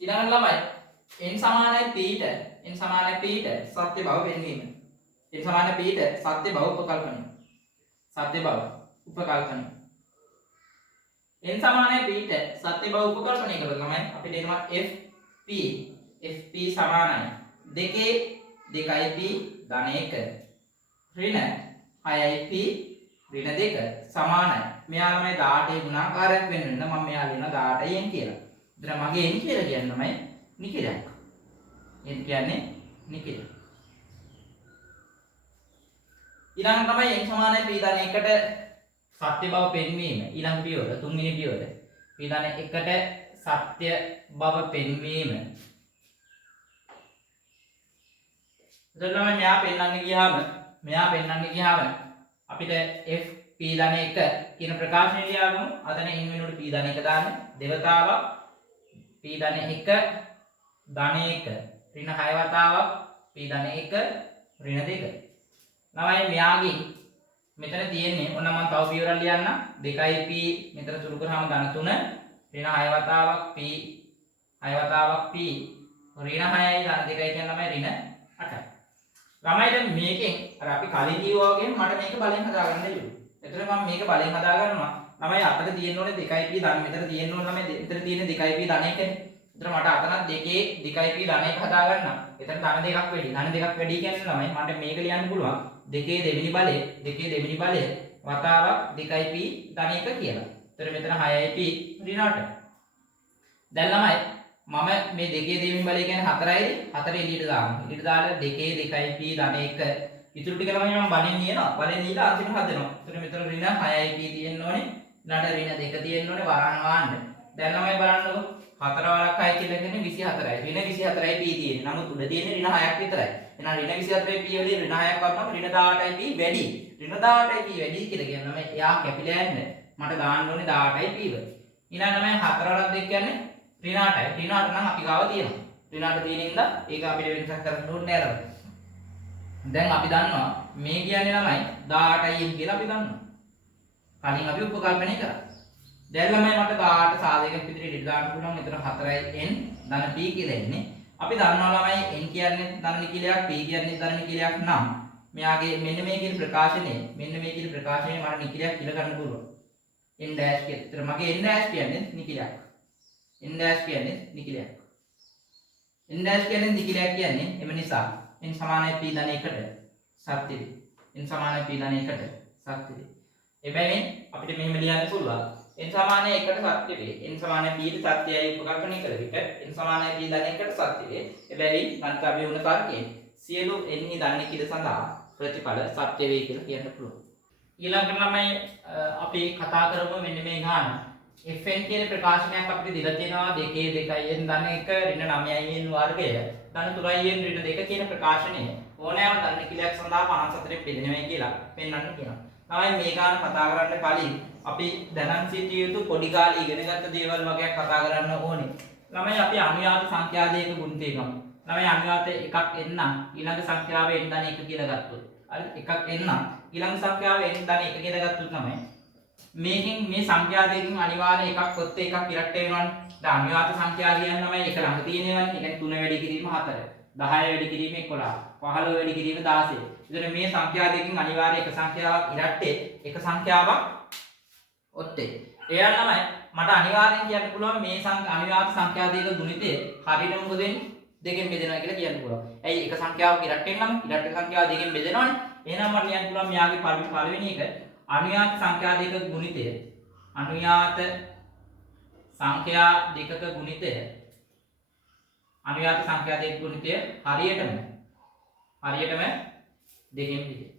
ඊළඟ ළමයි n සමානයි p ට සත්‍ය බව පෙන්වීම. n සමානයි p ට සත්‍ය බව උපකල්පනය. සත්‍ය බව උපකල්පනය. n සමානයි p ට සත්‍ය බව උපකල්පනය කරලා තමයි අපිට එනවා fp සමානයි 2p ධන 1 ඍණ 6p ඍණ 2 සමානයි. මෙයා ළමයි 18 ගුණාකාරයක් වෙන්න වෙන මම මෙයා ලියනවා 18n කියලා. එතන මගේ n කියලා කියන්නේ තමයි නිකිලයක්. n කියන්නේ නිකිලයක්. ඊළඟ තමයි n සමානයි p ධන 1ට සත්‍ය බව පෙන්වීම. ඊළඟ පියවර තුන්වෙනි පියවර p ධන 1ට සත්‍ය බව පෙන්වීම. එතකොට තමයි මෙයා පෙන්වන්න ගියාම අපිට f p ධන 1 කියන ප්‍රකාශනය ලියාගමු. අතන n වෙනුවට p ධන 1 දාන්න. දෙවතාවක් p ධන 1 ධන 1 ඍණ 6 වතාවක් p ධන 1 ඍණ 2. ළමයි මෙයාගේ මෙතන තියෙන්නේ ඔන්න මම තව පියවරක් ලියන්න 2p මෙතන සුළු කරාම ධන 3 ඍණ 6 වතාවක් p 6 වතාවක් p ඍණ 6යි ධන 2යි කියන ළමයි ඍණ 8යි. ළමයි දැන් මේකෙන් අර අපි කලින් කිව්වා වගේ මට මේක බලෙන් හදාගන්න ලැබුණා. එතකොට මම මේක බලෙන් හදා ගන්නවා. ළමයි අතට තියෙන්න ඕනේ 2p ධන මෙතන තියෙන්න ඕනේ ළමයි මෙතන තියෙන්නේ 2p ධන 1නේ. එතකොට මට අතනත් 2p ධන 1 හදා ගන්න. එතන ධන 2ක් වැඩි. ධන 2ක් වැඩි කියන්නේ ළමයි මට මේක ලියන්න පුළුවන්. 2 දෙවෙනි බලය වතාවක් 2p ධන 1 කියලා. එතකොට මෙතන 6p ඍණ 8. දැන් ළමයි මම මේ 2 දෙවෙනි බලය කියන්නේ 4යිද 4 එළියට දානවා. එළියට දාලා 2 2p ධන 1 ඉතුරු ටික ළමයි මම බලෙන් ලියනවා. බලෙන් ලියලා අන්තිම හදනවා. එතකොට මෙතන ඍණ 6p තියෙන්න ඕනේ. ඊළඟට ඍණ 2 තියෙන්න ඕනේ වරහන් වාන්න. දැන් ළමයි බලන්නකො 4 වරක් 6 කියලා කියන්නේ 24යි. ඍණ 24යි p තියෙන්නේ. නමුත් උඩ තියෙන්නේ ඍණ 6ක් විතරයි. එහෙනම් ඍණ 24යි p වලින් ඍණ 6ක් වත්නම් ඍණ 18යි p වැඩි. ඍණ 18යි p වැඩි කියලා කියනවා ළමයි එයා කැපිලා යන්න. මට දාන්න ඕනේ 18යි p වල. ඊළඟ ළමයි 4 වරක් 2 කියන්නේ ඍණ 8යි. ඍණ 8 නම් අපි ගාව තියෙනවා. ඍණ 8 තියෙන ඉඳලා ඒක අපිට වෙනසක් කරන්න ඕනේ නෑ. දැන් අපි දන්නවා මේ කියන්නේ ළමයි 18යි කියලා අපි දන්නවා. කලින් අපි උපකල්පනය කරා. දැන් ළමයි මට 18 සාධකයක් විදිහට ඉඳ දාන්න පුළුවන්. මෙතන 4යි n ධන p කියලා එන්නේ. අපි දන්නවා ළමයි n කියන්නේ ධන නිකිලයක් p කියන්නේ ධන නිකිලයක් නම් මෙයාගේ මෙන්න මේ කියන ප්‍රකාශනය මට නිකිලයක් කියලා ගන්න පුළුවන්. n dash කියලා. ඒතර මගේ n dash කියන්නේ නිකිලයක්. n dash කියන්නේ නිකිලයක්. n dash කියන්නේ නිකිලයක් කියන්නේ එම නිසා n සමානයි p ධන 1ට සත්‍ය වේ. n සමානයි p ධන 1ට සත්‍ය වේ. එබැවින් අපිට මෙහෙම ලියන්න පුළුවන්. n සමානයි 1ට සත්‍ය වේ. n සමානයි p ට සත්‍යයයි උපකල්පනය කළ විට n සමානයි p ධන 1ට සත්‍ය වේ. එබැවින් ගණිතය වුණ තර්කයෙන් සියලු n ධන නිකිල සඳහා ප්‍රතිඵල සත්‍ය වේ කියලා කියන්න පුළුවන්. ඊළඟට ළමයි අපි කතා කරමු මෙන්න මේ ගාන. fn කියන ප්‍රකාශනයක් අපිට දීලා තියෙනවා 2 2n ධන 1 ඍණ 9n වර්ගය ධන 3n ඍණ 2 කියන ප්‍රකාශනය ඕනෑම ධන නිකිලයක් සඳහා 54ක් බෙදෙනවා කියලා පෙන්වන්න කියනවා. තමයි මේ ගාන කතා කරන්න කලින් අපි දැනන් සිටිය යුතු පොඩි කාලේ ඉගෙනගත්ත දේවල් වගේක් කතා කරන්න ඕනේ. ළමයි අපි අනුයාත සංඛ්‍යා දෙක ගුණිතය ගමු. ළමයි අනුයාත එකක් එන්න ඊළඟ සංඛ්‍යාව n ධන 1 කියලා ගත්තොත්. හරි එකක් එන්න ඊළඟ සංඛ්‍යාව n ධන 1 කියලා ගත්තොත් තමයි මේකෙන් මේ සංඛ්‍යා දෙකකින් අනිවාර්ය එකක් ඔත්තේ එකක් ඉරට්ට වෙනවනේ. දැන් අනුයාත සංඛ්‍යා කියන්නේ තමයි එක ළඟ තියෙනවනේ. ඒ කියන්නේ 3 වැඩි කිරීම 4. 10 වැඩි කිරීම 11. 15 වැඩි කිරීම 16. එතන මේ සංඛ්‍යා දෙකකින් අනිවාර්ය එක සංඛ්‍යාවක් ඉරට්ටේ එක සංඛ්‍යාවක් ඔත්තේ. ඒ තමයි මට අනිවාර්යෙන් කියන්න පුළුවන් මේ අනුයාත සංඛ්‍යා දෙක ගුණිතය හරියටම මොකද වෙන්නේ? දෙකෙන් බෙදෙනවා කියලා කියන්න පුළුවන්. ඇයි එක සංඛ්‍යාවක් ඉරට්ටෙන් නම් ඉරට්ට සංඛ්‍යාව දෙකෙන් බෙදෙනවනේ. එහෙනම් මට ලියන්න පුළුවන් මෙයාගේ පළවෙනි එක අනුයාත සංඛ්‍යා දෙක ගුණිතය අනුයාත සංඛ්‍යා දෙකක ගුණිතය හරියටම දෙකෙන් බෙදේ.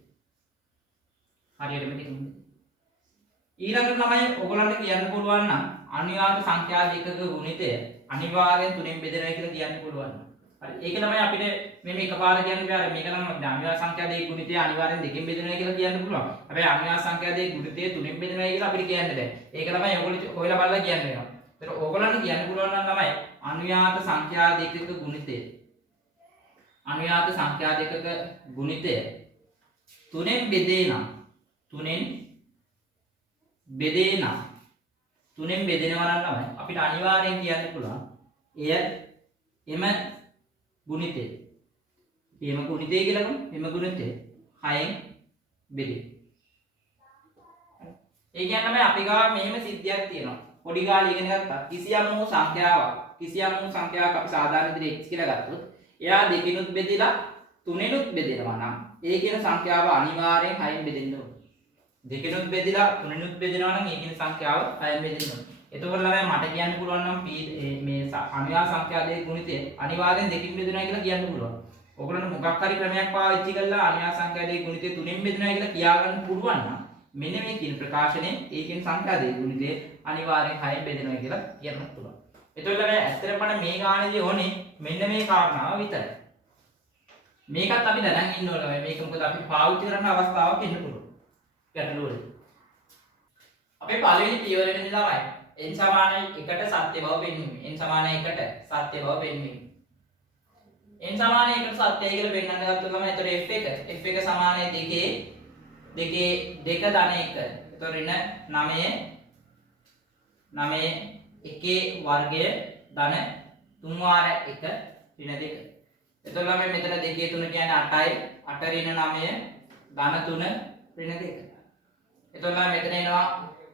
ඊළඟට තමයි ඔයගොල්ලන්ට කියන්න පුළුවන් නම් අනුයාත සංඛ්‍යා දෙකක ගුණිතය අනිවාර්යෙන් 3ෙන් බෙදෙනවා කියලා කියන්න පුළුවන්. හරි ඒක තමයි අපිට මේ එකපාර කියන්න බෑ. මේක නම් අනුයාත සංඛ්‍යා දෙකක ගුණිතය අනිවාර්යෙන් 2ෙන් බෙදෙනවා කියලා කියන්න පුළුවන්. හැබැයි අනුයාත සංඛ්‍යා දෙකක ගුණිතය 3ෙන් බෙදෙනවා කියලා අපිට කියන්න බෑ. ඒක තමයි ඔයගොල්ලෝ හොයලා බලලා කියන්න වෙනවා. ඒතර ඕගොල්ලන්ට කියන්න පුළුවන් නම් තමයි අනුයාත සංඛ්‍යා දෙකක ගුණිතය 3ෙන් බෙදෙනවා නම් තමයි අපිට අනිවාර්යෙන් කියන්න පුළුවන් එම ගුණිතය කියලා ගමු. එම ගුණිතය 6ෙන් බෙදේ. ඒ කියන්නේ තමයි අපි ගාව මෙහෙම සිද්ධියක් තියෙනවා. පොඩි කාලේ ඉගෙන ගත්තා. කිසියම් වූ සංඛ්‍යාවක් අපි සාධාරණ විදිහට x කියලා ගත්තොත් එයා දෙකිනුත් බෙදලා තුනෙනුත් බෙදෙනවා නම් ඒ කියන සංඛ්‍යාව අනිවාර්යෙන් 6න් බෙදෙන්න ඕනේ. දෙකිනුත් බෙදලා තුනෙනුත් බෙදෙනවා නම් ඒ කියන සංඛ්‍යාව 6න් බෙදෙන්න ඕනේ. එතකොට ළමයි මට කියන්න පුළුවන් නම් මේ අනිවාර්ය සංඛ්‍යා දෙක ගුණිතය අනිවාර්යෙන් දෙකින් බෙදෙනවා කියලා කියන්න පුළුවන්. ඔයගොල්ලන්ට මොකක් හරි ක්‍රමයක් පාවිච්චි කරලා අනිවාර්ය සංඛ්‍යා දෙක ගුණිතය තුනෙන් බෙදෙනවා කියලා කියාගන්න පුළුවන් නම් මෙන්න මේ කියන ප්‍රකාශනයේ ඒ කියන සංඛ්‍යා දෙක ගුණිතය අනිවාර්යෙන් 6න් බෙදෙනවා කියලා කියන්න පුළුවන්. එතකොට ළමයි ඇත්තටම මේ ගානේදී ඕනේ මෙන්න මේ කාරණාව විතරයි. මේකත් අපි දැනන් ඉන්න ඕනේ. මේක මොකද අපි පාවිච්චි කරන අවස්ථාවක් එන්න පුළුවන්. ගැටලුවලදී. අපේ පළවෙනි පියවරේදී ළමයි n සමානයි 1ට සත්‍ය බව පෙන්වීම. n සමානයි 1ට සත්‍ය බව පෙන්වීම. n සමානයි 1ට සත්‍යයි කියලා පෙන්වන්න ගත්තොත් ළමයි එතකොට f1 සමානයි 2 ධන 1. එතකොට ඍණ 9 එකේ වර්ගය ධන 3 වාර 1 ඍණ 2. එතකොට ළමයි මෙතන 2 3 කියන්නේ 8යි 8 ඍණ 9 ධන 3 ඍණ 2. එතකොට ළමයි මෙතන එනවා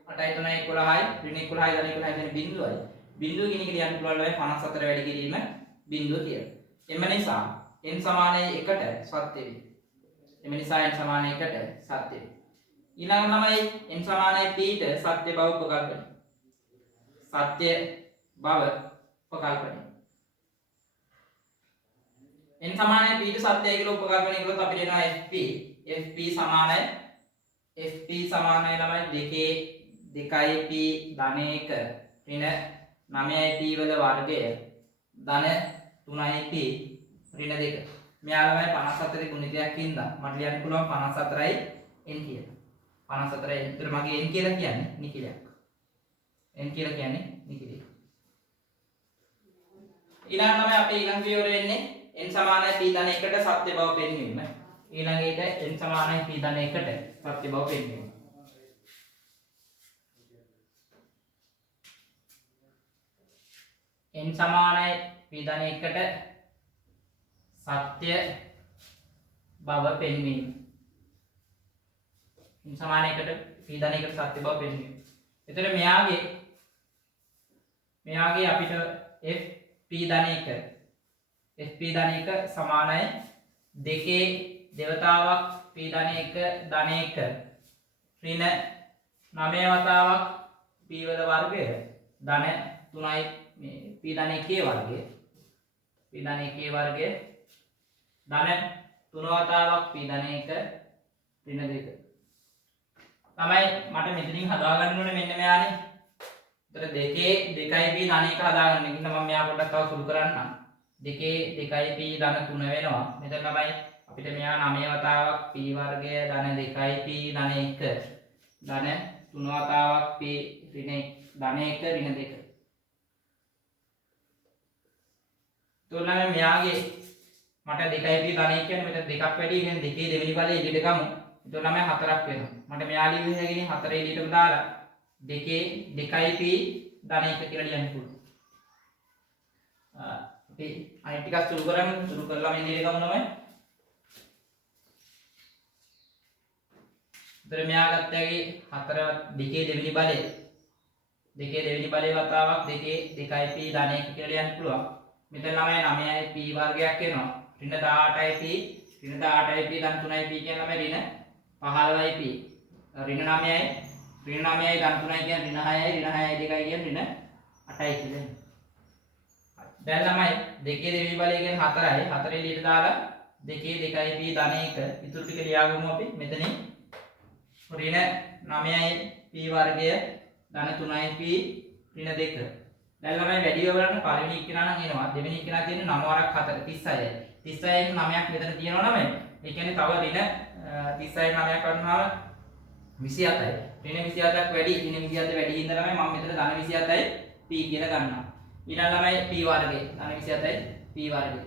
8යි 3යි 11යි ඍණ 11යි ධන 11යි කියන්නේ බිංදුවයි. බිංදුව කියන එක ලියන්න පුළුවන් ළමයි 54 වැඩි කිරීම බිංදුව කියලා. එම නිසා n සමානයි 1ට සත්‍ය වේ. එම නිසා n සමානයි 1ට සත්‍ය වේ. ඊළඟ තමයි n සමානයි p ට සත්‍ය බව උපකල්පනය. සත්‍ය බව උපකල්පනය. n සමානයි p ට සත්‍යයි කියලා උපකල්පනය කළොත් අපිට එනවා fp සමානයි ළමයි 2යි p ධන 1 ඍණ 9යි p වල වර්ගය ධන 3යි p ඍණ 2. මෙයා ළමයි 54 ගුණිතයක් හින්දා මට ලියන්න පුළුවන් 54යි n කියලා. 54යි n. ඒතර මගේ n කියලා කියන්නේ නිකිලයක්. n කියලා කියන්නේ නිකිලයක්. ඊළඟ තමයි අපේ ඊළඟ පියවර වෙන්නේ n සමානයි p ධන 1ට සත්‍ය බව පෙන්වීම. ඊළඟ එක n සමානයි p ධන 1ට සත්‍ය බව පෙන්වීම. n සමානයි p ධන 1ට සත්‍ය බව පෙන්වීම. n සමානයි 1ට p ධන 1ට සත්‍ය බව පෙන්වීම. එතකොට මෙයාගේ අපිට fp ධන 1 සමානයි 2 දෙවතාවක් p ධන 1 ධන 1 ඍණ 9 වතාවක් p වල වර්ගය ධන 3යි මේ p ධන 1 වර්ගය ධන 3 වතාවක් p ධන 1 ඍණ 2 තමයි මට මෙතනින් හදාගන්න ඕනේ මෙන්න මෙයානේ. ඒතර 2යි p ධන 1 හදාගන්න. ඉතින් මම මෙයා පොඩ්ඩක් තව සුළු කරන්නම්. 2යි p ධන 3 වෙනවා. මෙතන තමයි අපිට මෙයා 9 වතාවක් p වර්ගය ධන 2යි p ධන 1 ධන 3 වතාවක් p ඍණ ධන 1 ඍණ 2. තෝරන්න මෙයාගේ මට 2යි p ධන 1 කියන්නේ මෙතන දෙකක් වැඩි. කියන්නේ 2 දෙවෙනි බලය එළියට ගමු. එතකොට නම් 4ක් වෙනවා. මට මෙයා ලියුවේ හැගෙනේ 4 එළියටම දාලා 2යි p ධන 1 කියලා ලියන්න පුළුවන්. අපි අනිත් ටිකක් සුළු කරමු. සුළු කරලා මේ එළියට ගමු ළමයි. එතකොට මෙයා ගත්තගේ 4 2 දෙවෙනි බලය. 2 දෙවෙනි බලය වතාවක් 2යි p ධන 1 කියලා ලියන්න පුළුවන්. මෙතන ළමයි 9යි p වර්ගයක් එනවා. ඍණ 18යි p ධන 3යි p කියන ළමයි ඍණ 15යි p. ඍණ 9යි ධන 3යි කියන්නේ ඍණ 6යි 2යි කියන්නේ ඍණ 8යි කියලා. දැන් ළමයි 2 දෙවෙනි බලය කියන්නේ 4යි. 4 එළියට දාලා 2යි p ධන 1 ඉතුරු ටික ලියාගමු අපි මෙතනින්. ඍණ 9යි p වර්ගය ධන 3යි p ඍණ 2. දැන් ළමයි වැඩිව බලන්න පළවෙනි එක්කෙනා නම් එනවා. දෙවෙනි එක්කෙනා තියෙන්නේ 9 වරක් 4 36යි. 36න් 9ක් මෙතන තියෙනවා ළමයි. ඒ කියන්නේ තව ඍණ 36න් 9ක් වඩනවාම 27යි. ඍණ 27ක් වැඩි. ඍණ 27 වැඩි හින්දා ළමයි මම මෙතන ධන 27යි p කියලා ගන්නවා. ඊළඟ ළමයි p වර්ගය ධන 27යි p වර්ගය.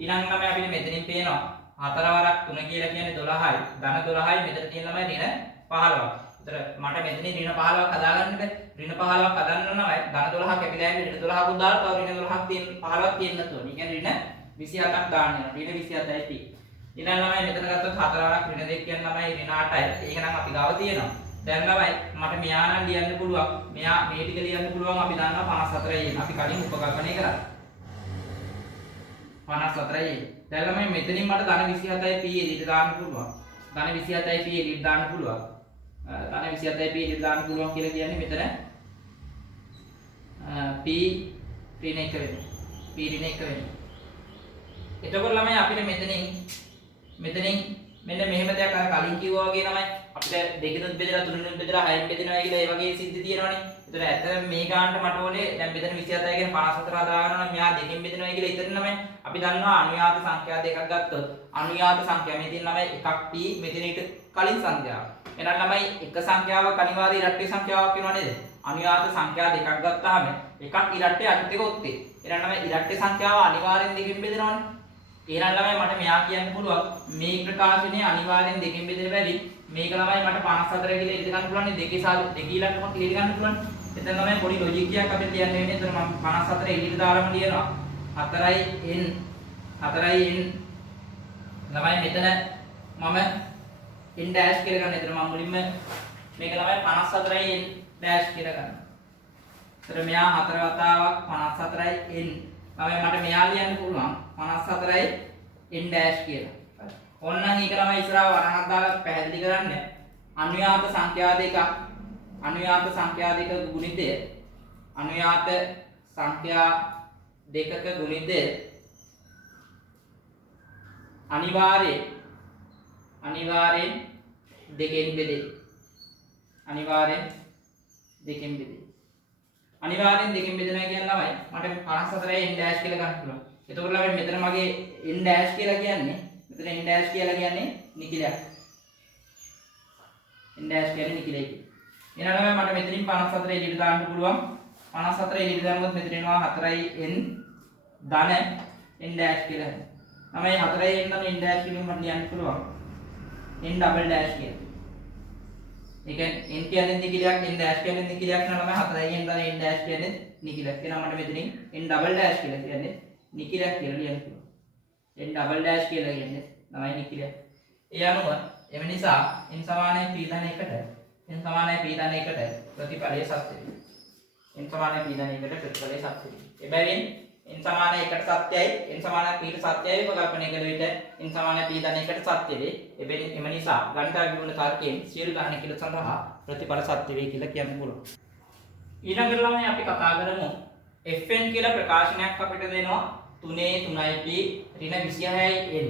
ඊළඟ ළමයි අපිට මෙතනින් පේනවා 4 වරක් 3 කියලා කියන්නේ 12යි. ධන 12යි මෙතන තියෙන ළමයි ඍණ 15ක්. ඒතර මට මෙතනින් ඍණ 15ක් හදාගන්න බෑ. ඍණ 15ක් හදන්න නම් ධන 12ක් කැපිලා යන්නේ ඍණ 12කුත් දාලා තව ඍණ 12ක් තියෙන 15ක් තියෙන්න ඕනේ. ඒ කියන්නේ ඍණ 27ක් දාන්න වෙනවා. ඍණ 27යි p. ඊළඟ ළමයි මෙතන ගත්තොත් 4 වරක් ඍණ 2 කියන ළමයි ඍණ 8යි. ඒක නම් අපි ගාව තියෙනවා. දැන් ළමයි මට මෙයා නම් ලියන්න පුළුවන් මෙයා මේ ටික ලියන්න පුළුවන් අපි දන්නවා 54යි n. අපි කලින් උපකල්පනය කරා. 54යි. දැන් ළමයි මෙතනින් මට ධන 27යි p එළියට දාන්න පුළුවන්. ධන 27යි p එළියට දාන්න පුළුවන්. ධන 27යි p එළියට දාන්න පුළුවන් කියලා කියන්නේ මෙතන p ඍණ 1 වෙනවා. p ඍණ 1 වෙනවා. එතකොට ළමයි අපිට මෙතනින් මෙන්න මෙහෙම දෙයක් අර කලින් කිව්වා වගේ ළමයි අපිට දෙකෙනුත් බෙදලා තුනෙනුත් බෙදලා හයෙන් බෙදෙනවා කියලා ඒ වගේ සිද්ධි තියෙනවනේ. ඒතර ඇත්තට මේ ගානට මට ඕනේ දැන් මෙතන 27 කියන 54 හදාගන්න නම් මෙහා දෙකෙන් බෙදෙනවා කියලා ඉතින් ළමයි අපි දන්නවා අනුයාත සංඛ්‍යා දෙකක් ගත්තොත් අනුයාත සංඛ්‍යා මේ තියෙන ළමයි එකක් p මෙතන ඊට කලින් සංඛ්‍යාව. එහෙනම් ළමයි එක සංඛ්‍යාවක් අනිවාර්ය ඉරට්ටේ සංඛ්‍යාවක් වෙනවා නේද? අනුයාත සංඛ්‍යා දෙකක් ගත්තාම එකක් ඉරට්ටේ අනිත් එක ඔත්තේ. එහෙනම් ළමයි ඉරට්ටේ සංඛ්‍යාව අනිවාර්යෙන් දෙකෙන් බෙදෙනවනේ. එහෙනම් ළමයි මට මෙයා කියන්න පුළුවන් මේ ප්‍රකාශනය අනිවාර්යෙන් දෙකෙන් බෙදෙන්න බැරි. මේක ළමයි මට 54 කියලා ඉඳ ගන්න පුළුවන් දෙකේ ඉලක්කමක් ඉඳ ගන්න පුළුවන්. එතන ළමයි පොඩි ලොජික් එකක් අපිට තියන්න වෙන්නේ. එතන මම 54 එළියට දාලාම ලියනවා. 4යි n ළමයි මෙතන මම n ඩෑෂ් කියලා ගන්න. එතන මම මුලින්ම මේක ළමයි 54යි n ඩෑෂ් කියලා ගන්නවා. එතන මෙයා 4 වතාවක් 54යි n ළමයි මට මෙයා ලියන්න පුළුවන් 54යි n ඩෑෂ් කියලා. ඕනනම් ඒක ළමයි ඉස්සරහා වරහක් දාලා පැහැදිලි කරන්න. අනුයාත සංඛ්‍යා දෙකක ගුණිතය අනුයාත සංඛ්‍යා දෙකක ගුණිතය අනිවාර්යෙන් දෙකෙන් බෙදේ. අනිවාර්යෙන් දෙකෙන් බෙදෙනවා කියන්නේ ළමයි මට 54යි n ඩෑෂ් කියලා ගන්න පුළුවන්. එතකොට ළමයි මෙතන මගේ n ඩෑෂ් කියලා කියන්නේ නිකිලයක්. n ඩෑෂ් කියන්නේ නිකිලයි. එහෙනම් ළමයි මට මෙතනින් 54 එළියට දාන්න පුළුවන්. 54 එළියට දැම්මොත් මෙතන එනවා 4යි n ධන n ඩෑෂ් කියලා. ළමයි 4යි n ධන n ඩෑෂ් කියලින් මට ලියන්න පුළුවන් n ඩබල් ඩෑෂ් කියලා. ඒ කියන්නේ n කියන්නේ නිකිලයක් n ඩෑෂ් කියන්නේ නිකිලයක් නේ ළමයි 4යි n ධන n ඩෑෂ් කියන්නේ නිකිලයක්. එහෙනම් මට මෙතනින් n ඩබල් ඩෑෂ් කියලා කියන්නේ නිකිලයක් කියලා ලියන්න පුළුවන්. n ඩබල් ඩෑෂ් කියලා කියන්නේ ළමයි නිකිලයක්. ඒ අනුව එම නිසා n සමානයි p ධන 1ට ප්‍රතිඵලය සත්‍යයි. n සමානයි p ධන 1ට ප්‍රතිඵලය සත්‍යයි. එබැවින් n සමානයි 1ට සත්‍යයි n සමානයි p ට සත්‍යයි උපකල්පනය කළ විට n සමානයි p ධන 1ට සත්‍ය වේ. එබැවින් එම නිසා ගණිතාභිමුණ තර්කයෙන් සියලු ගණන කිල සඳහා ප්‍රතිඵල සත්‍ය වේ කියලා කියන්න පුළුවන්. ඊළඟට ළමයි අපි කතා කරමු fn කියලා ප්‍රකාශනයක් අපිට දෙනවා 3 3යි p ඍණ 26යි n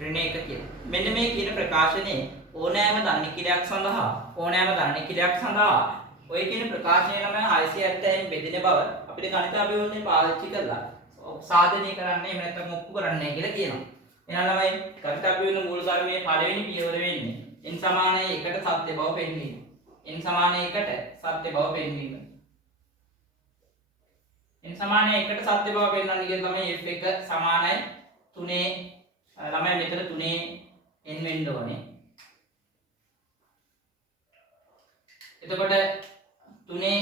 ඍණ 1 කියලා. මෙන්න මේ කියන ප්‍රකාශනයේ ඕනෑම ධන නිකිලයක් සඳහා ඔය කියන ප්‍රකාශනය ළමයි 670න් බෙදෙන බව අපිට ගණිතාභිමුණේ පාවිච්චි කරලා සාධනය කරන්න එහෙම නැත්නම් ඔප්පු කරන්න කියලා කියනවා. එහෙනම් ළමයි ගණිතාභිමුණ මූල ධර්මයේ පළවෙනි පියවර වෙන්නේ n සමානයි 1ට සත්‍ය බව පෙන්වීම. n සමානයි 1ට සත්‍ය බව පෙන්වීම. n සමානයි 1ට සත්‍ය බව පෙන්වන්න කියන තමයි f1 සමානයි 3 ළමයි මෙතන 3 n වෙන්න ඕනේ. එතකොට 3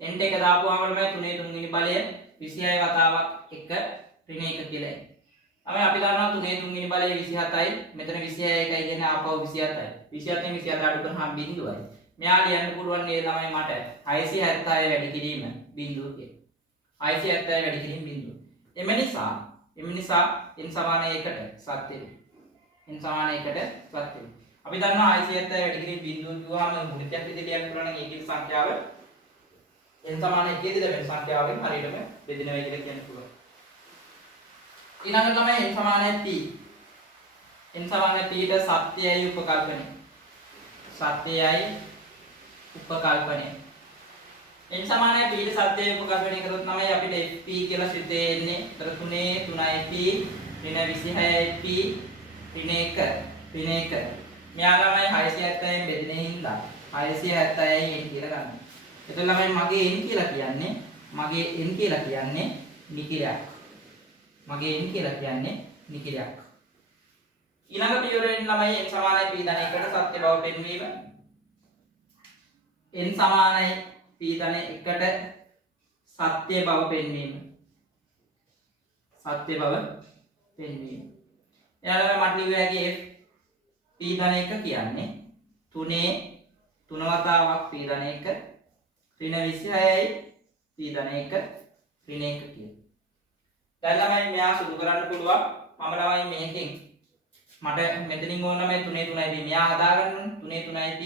n එක දාපුවාම ළමයි 3 තුන්වෙනි බලය 26 වතාවක් 1 ඍණ 1 කියලා එන්නේ. අපි දන්නවා 3 තුන්වෙනි බලය 27යි. මෙතන 26යි කියන්නේ ආපහු 27යි. 27න් 27 අඩු කරාම බිඳුවයි. මෙයා ලියන්න පුළුවන් නේද ළමයි මට 670 වැඩි කිරීම බිඳුව කියලා. 670 වැඩි කිරීම බිඳුව. එම නිසා n සමානයි 1ට සත්‍ය වේ. n සමානයි 1ට සත්‍ය වේ. අපි දන්නවා 670 වැඩි කිරීම බිඳුව කිව්වම ගුණිතයක් විදිහට ලියන්න පුළුවන් නම් ඒකේ සංඛ්‍යාව n සමානයි 1 දී ලැබෙන සංඛ්‍යාවෙන් හරියටම බෙදෙනවා කියලා කියන්න පුළුවන්. ඊළඟට තමයි n සමානයි p. n සමානයි p ට සත්‍යයයි උපකල්පනය. n සමානයි p ට සත්‍යයයි උපකල්පනය කරොත් තමයි අපිට fp කියලා සිතේ එන්නේ. ඒතර 3 3යි p ඍණ 26යි p ඍණ 1 මෙයා ළමයි 670න් බෙදෙන හින්දා 670යි n කියලා ගන්න. එතකොට ළමයි මගේ n කියලා කියන්නේ නිකිලයක්. ඊළඟ පියවරෙන් ළමයි n සමානයි p ධන 1ට සත්‍ය බව පෙන්වීම. n සමානයි p ධන 1ට සත්‍ය බව පෙන්වීම. එයාලම මට ලියුව හැකි f p ධන 1 කියන්නේ 3 වතාවක් p ධන 1 ඍණ 26යි p ධන 1 ඍණ 1 කියලා. දැන් ළමයි මෙයා සුදු කරන්න පුළුවන්. මම ළමයි මේකෙන් මට මෙතනින් ඕන ළමයි 3 3යි p මෙයා හදාගන්න ඕනේ 3 3යි p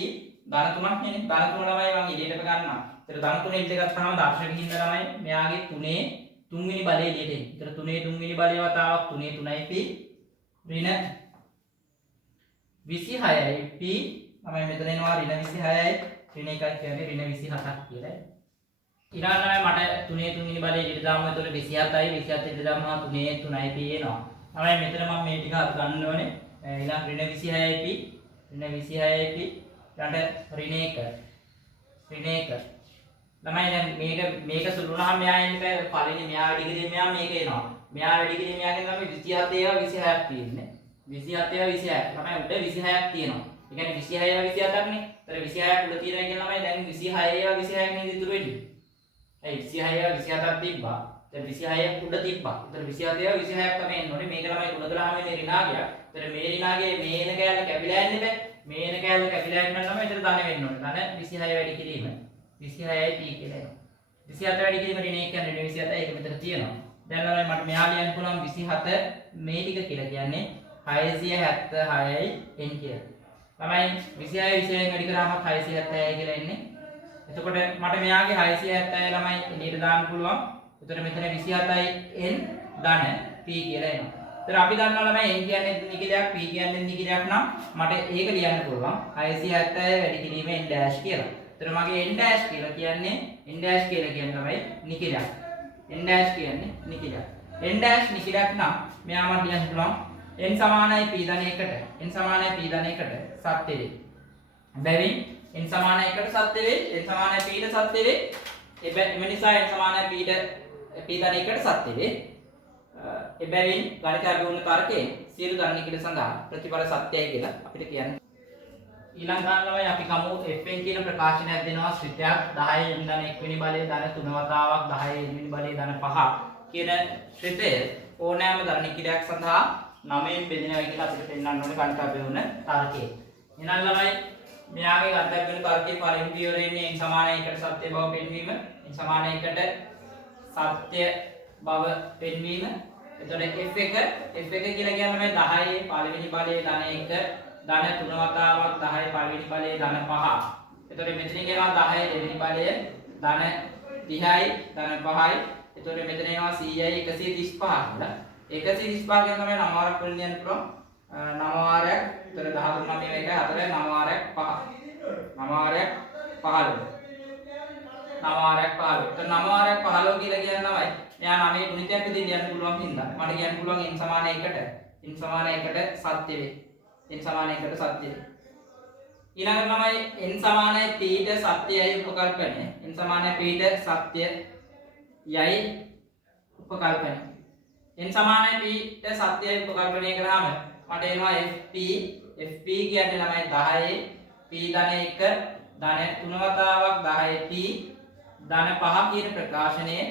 ධන 3ක් නේ. ධන 3 ළමයි මම ඉලියට ගන්නවා. ඒතර ධන 3 ඉලියට ගත්තාම දර්ශක හින්දා ළමයි මෙයාගේ 3 තුන්වෙනි බලය එළියට එන්නේ. ඒතර 3 තුන්වෙනි බලය වතාවක් 3 3යි p ඍණ 26යි p තමයි මෙතන එනවා ඍණ 26යි ඍණ 1යි කියන්නේ ඍණ 27ක් කියලා. ඊළඟට මට 3 තුන්වෙනි බලය එළියට දාන්න එතකොට 27යි 27 එළියට දාම 3 3යි p එනවා. තමයි මෙතන මම මේ ටික අත් ගන්න ඕනේ. ඊළඟ ඍණ 26යි p ඍණ 26යි p ඊළඟට ඍණ 1 ඍණ 1 ළමයි දැන් මේක සුළු වුණාම මෙයා එන්නේ පළවෙනි මෙයා වැඩි කිරීම මෙයා මේක එනවා. මෙයා වැඩි කිරීම මෙයාගෙන් තමයි 27 ඒවා 26ක් තියෙන්නේ. 27 ඒවා 26ක්. ළමයි උඩ 26ක් තියෙනවා. ඒ කියන්නේ 26 ඒවා 27ක් නේ. ඒතර 26ක් උඩ තියෙනවා කියන ළමයි දැන් 26 ඒවා 26ක් නේද ඉතුරු වෙන්නේ. ඒ 26 ඒවා 27ක් තිබ්බා. දැන් 26ක් උඩ තිබ්බා. ඒතර 27 ඒවා 26ක් තමයි එන්න ඕනේ. මේක ළමයි ගුණ කළාම එන්නේ ඍණාගයක්. ඒතර මේ ඍණාගේ මේන කැලේ කැපිලා යන්නේ බෑ. මේන කැලේ කැපිලා යන්න නම් ඒතර ධන වෙන්න ඕනේ. ධන 26 වැඩි කිරීම 26යි p කියලා එනවා. 27 වැඩි කිරීම ඍණ 1 කියන්නේ 27යි ඒක මෙතන තියෙනවා. දැන් ළමයි මට මෙහා ලියන්න පුළුවන් 27 මේ ටික කියලා කියන්නේ 676යි n කියලා. ළමයි 26 26න් වැඩි කරාම 676යි කියලා එන්නේ. එතකොට මට මෙයාගේ 676 ළමයි එළියට දාන්න පුළුවන්. එතකොට මෙතන 27යි n ධන p කියලා එනවා. ඒතර අපි දන්නවා ළමයි n කියන්නේ නිකිලයක් p කියන්නේ නිකිලයක් නම් මට ඒක ලියන්න පුළුවන් 676 වැඩි කිරීම n dash කියලා. එතන මගේ n dash කියලා කියන්නේ n dash කියලා කියන්නේ තමයි නිකිලයක්. n dash කියන්නේ නිකිලයක්. n dash නිකිලයක් නම් මෙයා මට ලියන්න පුළුවන් n සමානයි p ධන 1ට. n සමානයි p ධන 1ට සත්‍ය වේ. බැවින් n සමානයි 1ට සත්‍ය වේ. n සමානයි p ට සත්‍ය වේ. එම නිසා n සමානයි p ධන 1ට සත්‍ය වේ. එබැවින් ගණිත අභිවෘද්ධි තර්කයේ සියලු ධන නිකිල සඳහා ප්‍රතිඵල සත්‍යයි කියලා අපිට කියන්නේ. ඊළඟ ගානවයි අපි කමු fn කියන ප්‍රකාශනයක් දෙනවා ශ්‍රිතයක් 10 ධන 1 වෙනි බලය ධන 3 වතාවක් 10 වෙනි බලය ධන 5 කියන ශ්‍රිතය ඕනෑම ධන නිකිලයක් සඳහා 9න් බෙදෙනවා කියලා අපිට පෙන්වන්න ඕනේ ගණිත අභිවෘද්ධි තර්කයේ. එහෙනම් ළමයි මෙයාගේ ගණිත අභිවෘද්ධි තර්කයේ පළවෙනි පියවරේ ඉන්නේ n සමානයි 1ට සත්‍ය බව පෙන්වීම. n සමානයි 1ට සත්‍ය බව පෙන්වීම. එතකොට f1 කියලා කියන්නේ 10 පළවෙනි බලයේ ධන 1 ධන 3 වතාවක් 10 පළවෙනි බලයේ ධන 5. එතකොට මෙතනින් එනවා 10 දෙවෙනි බලය ධන 30යි ධන 5යි. එතකොට මෙතන එනවා 100යි 135 කියලා. 135 කියන තමයි 9 වාරයක් වලින් යන්න පුළුවන්. 9 වාරයක්. එතකොට 13 9 1 4 9 වාරයක් 5. 9 වාරයක් 15. 9 වාරයක් 15. එතකොට 9 වාරයක් 15 කියලා කියන්නේ එයා 9 ගුණිතයක් විදිහට යන්න පුළුවන් හින්දා මට කියන්න පුළුවන් n සමාන 1ට n සමාන 1ට සත්‍ය වේ. n සමාන 1ට සත්‍ය වේ. ඊළඟට තමයි n සමානයි p ට සත්‍යයයි උපකල්පනය. n සමානයි p ට සත්‍යයයි උපකල්පනය. n සමානයි p ට සත්‍යයයි උපකල්පනය කරාම මට එනවා fp කියන්නේ ළමයි 10 p ධන 1 ධන 3 වතාවක් 10 p ධන 5 කියන ප්‍රකාශනයේ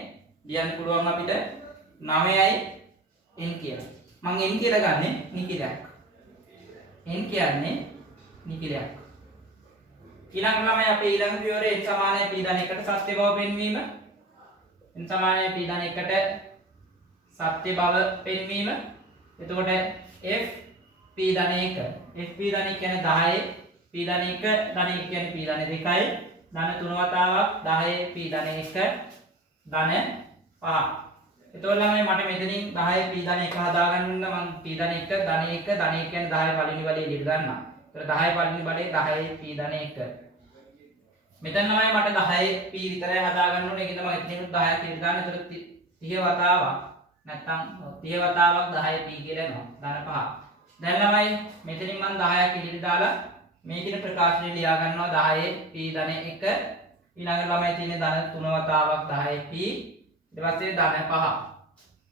ලියන්න පුළුවන් අපිට 9යි n කියලා. මම n කියලා ගන්නෙ නිකිලයක්. n කියන්නේ නිකිලයක්. ඊළඟ ළමයි අපේ ඊළඟ පියවරේ n සමානයි p ධන 1ට සත්‍ය බව පෙන්වීම. n සමානයි p ධන 1ට සත්‍ය බව පෙන්වීම. එතකොට f p ධන 1 f p ධන 1 කියන්නේ 10 p ධන 1 ධන 1 කියන්නේ p ධන 2යි ධන 3 වතාවක් 10 p ධන 1 ධන 5. එතකොට ළමයි මට මෙතනින් 10 p ධන 1 හදාගන්න ඕන මම p ධන 1 ධන 1 ධන 1 කියන්නේ 10 පළවෙනි බලයේ එළියට ගන්නවා. එතකොට 10 පළවෙනි බලයේ 10 p ධන 1. මෙතන තමයි මට 10 p විතරයි හදාගන්න ඕනේ. ඒකද මම එතනින් 10ක් එළියට දාන්න. එතකොට 30 වතාවක් නැත්තම් 30 වතාවක් 10 p කියලා එනවා. ධන 5. දැන් ළමයි මෙතනින් මම 10ක් එළියට දාලා මේකේ ප්‍රකාශනය ලියා ගන්නවා 10 p ධන 1. ඊළඟ ළමයි තියෙන්නේ ධන 3 වතාවක් 10 p ඊට පස්සේ ධන 5.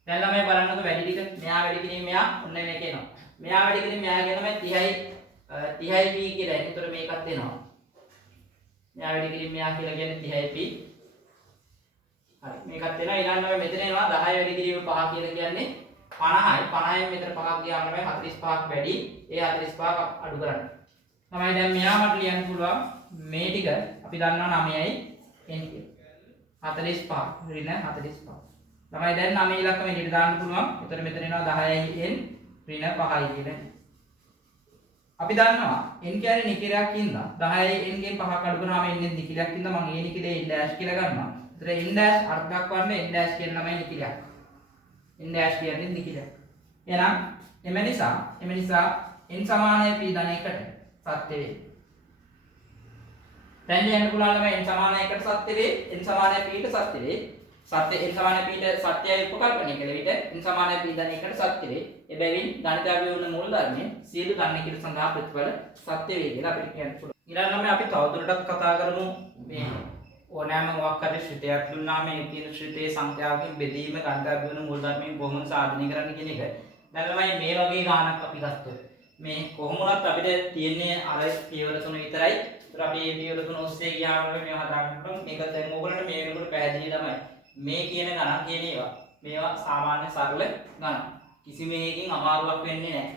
දැන් ළමයි බලන්නකො වැඩි ටික මෙයා වැඩි කිරීම මෙයා ඔන්න මේක එනවා. මෙයා වැඩි කිරීම මෙයා කියන තමයි 30යි p කියලා. ඒතර මේකත් එනවා. මෙයා වැඩි කිරීම මෙයා කියලා කියන්නේ 30යි p. හරි මේකත් එනවා. ඊළඟට මෙතන එනවා 10 වැඩි කිරීම 5 කියලා කියන්නේ 50යි. 50න් මෙතන 5ක් ගියාම තමයි 45ක් වැඩි. ඒ 45ක් අඩු කරන්න. තමයි දැන් මෙයා මට ලියන්න පුළුවන් මේ ටික අපි දන්නවා 9යි n කියලා. 45 ඍණ 45. ළමයි දැන් 9 ඉලක්කම එළියට දාන්න පුළුවන්. එතකොට මෙතන එනවා 10යි n ඍණ 5යි කියලා. අපි දන්නවා n කියන්නේ නිකිරයක් ඉඳලා 10යි n ගෙන් 5ක් අඩු කරාම n නිකිරයක් ඉඳලා මම ඒ නිකිරේ n dash කියලා ගන්නවා. එතකොට n dash අර්ථ දක්වන්නේ n dash කියන ළමයි නිකිරයක්. n dash කියන්නේ නිකිරයක්. එහෙනම් එම නිසා n සමානයි p ධන 1ට සත්‍ය වේ. දැන් කියන්න පුළුවන් ළමයි n සමානයි 1ට සත්‍ය වේ, n සමානයි p ට සත්‍ය වේ. සත්‍ය n සමානයි p ට සත්‍යයි උපකල්පනය කළ විට n සමානයි p ධන 1ට සත්‍ය වේ. එබැවින් ගණිතාවේ වුණ මූල ධර්මයේ සියලු ගණන කිර සඳහා ප්‍රතිඵල සත්‍ය වේ කියලා අපිට කියන්න පුළුවන්. ඊළඟට අපි තවදුරටත් කතා කරමු මේ ඕනෑම මොකක් හරි ශ්‍රිතයක් දුන්නාම මේ තියෙන ශ්‍රිතේ සංඛ්‍යාවකින් බෙදීම ගණිතාවේ වුණ මූල ධර්මයෙන් කොහොමද සාධනය කරන්නේ කියන එක. දැන් ළමයි මේ වගේ ගානක් අපි ගත්තොත් මේ කොහොමුණත් අපිට තියෙන්නේ අර පියවර තුන විතරයි. ඒතර අපි මේ පියවර තුන ඔස්සේ ගියාම මේවා හදාගන්න පුළුවන්. මේක දැන් ඕගොල්ලන්ට මේ වෙනකොට පැහැදිලි තමයි. මේ කියන ගණන් කියන ඒවා මේවා සාමාන්‍ය සරල ගණන්. කිසිම එකකින් අමාරුවක් වෙන්නේ නැහැ.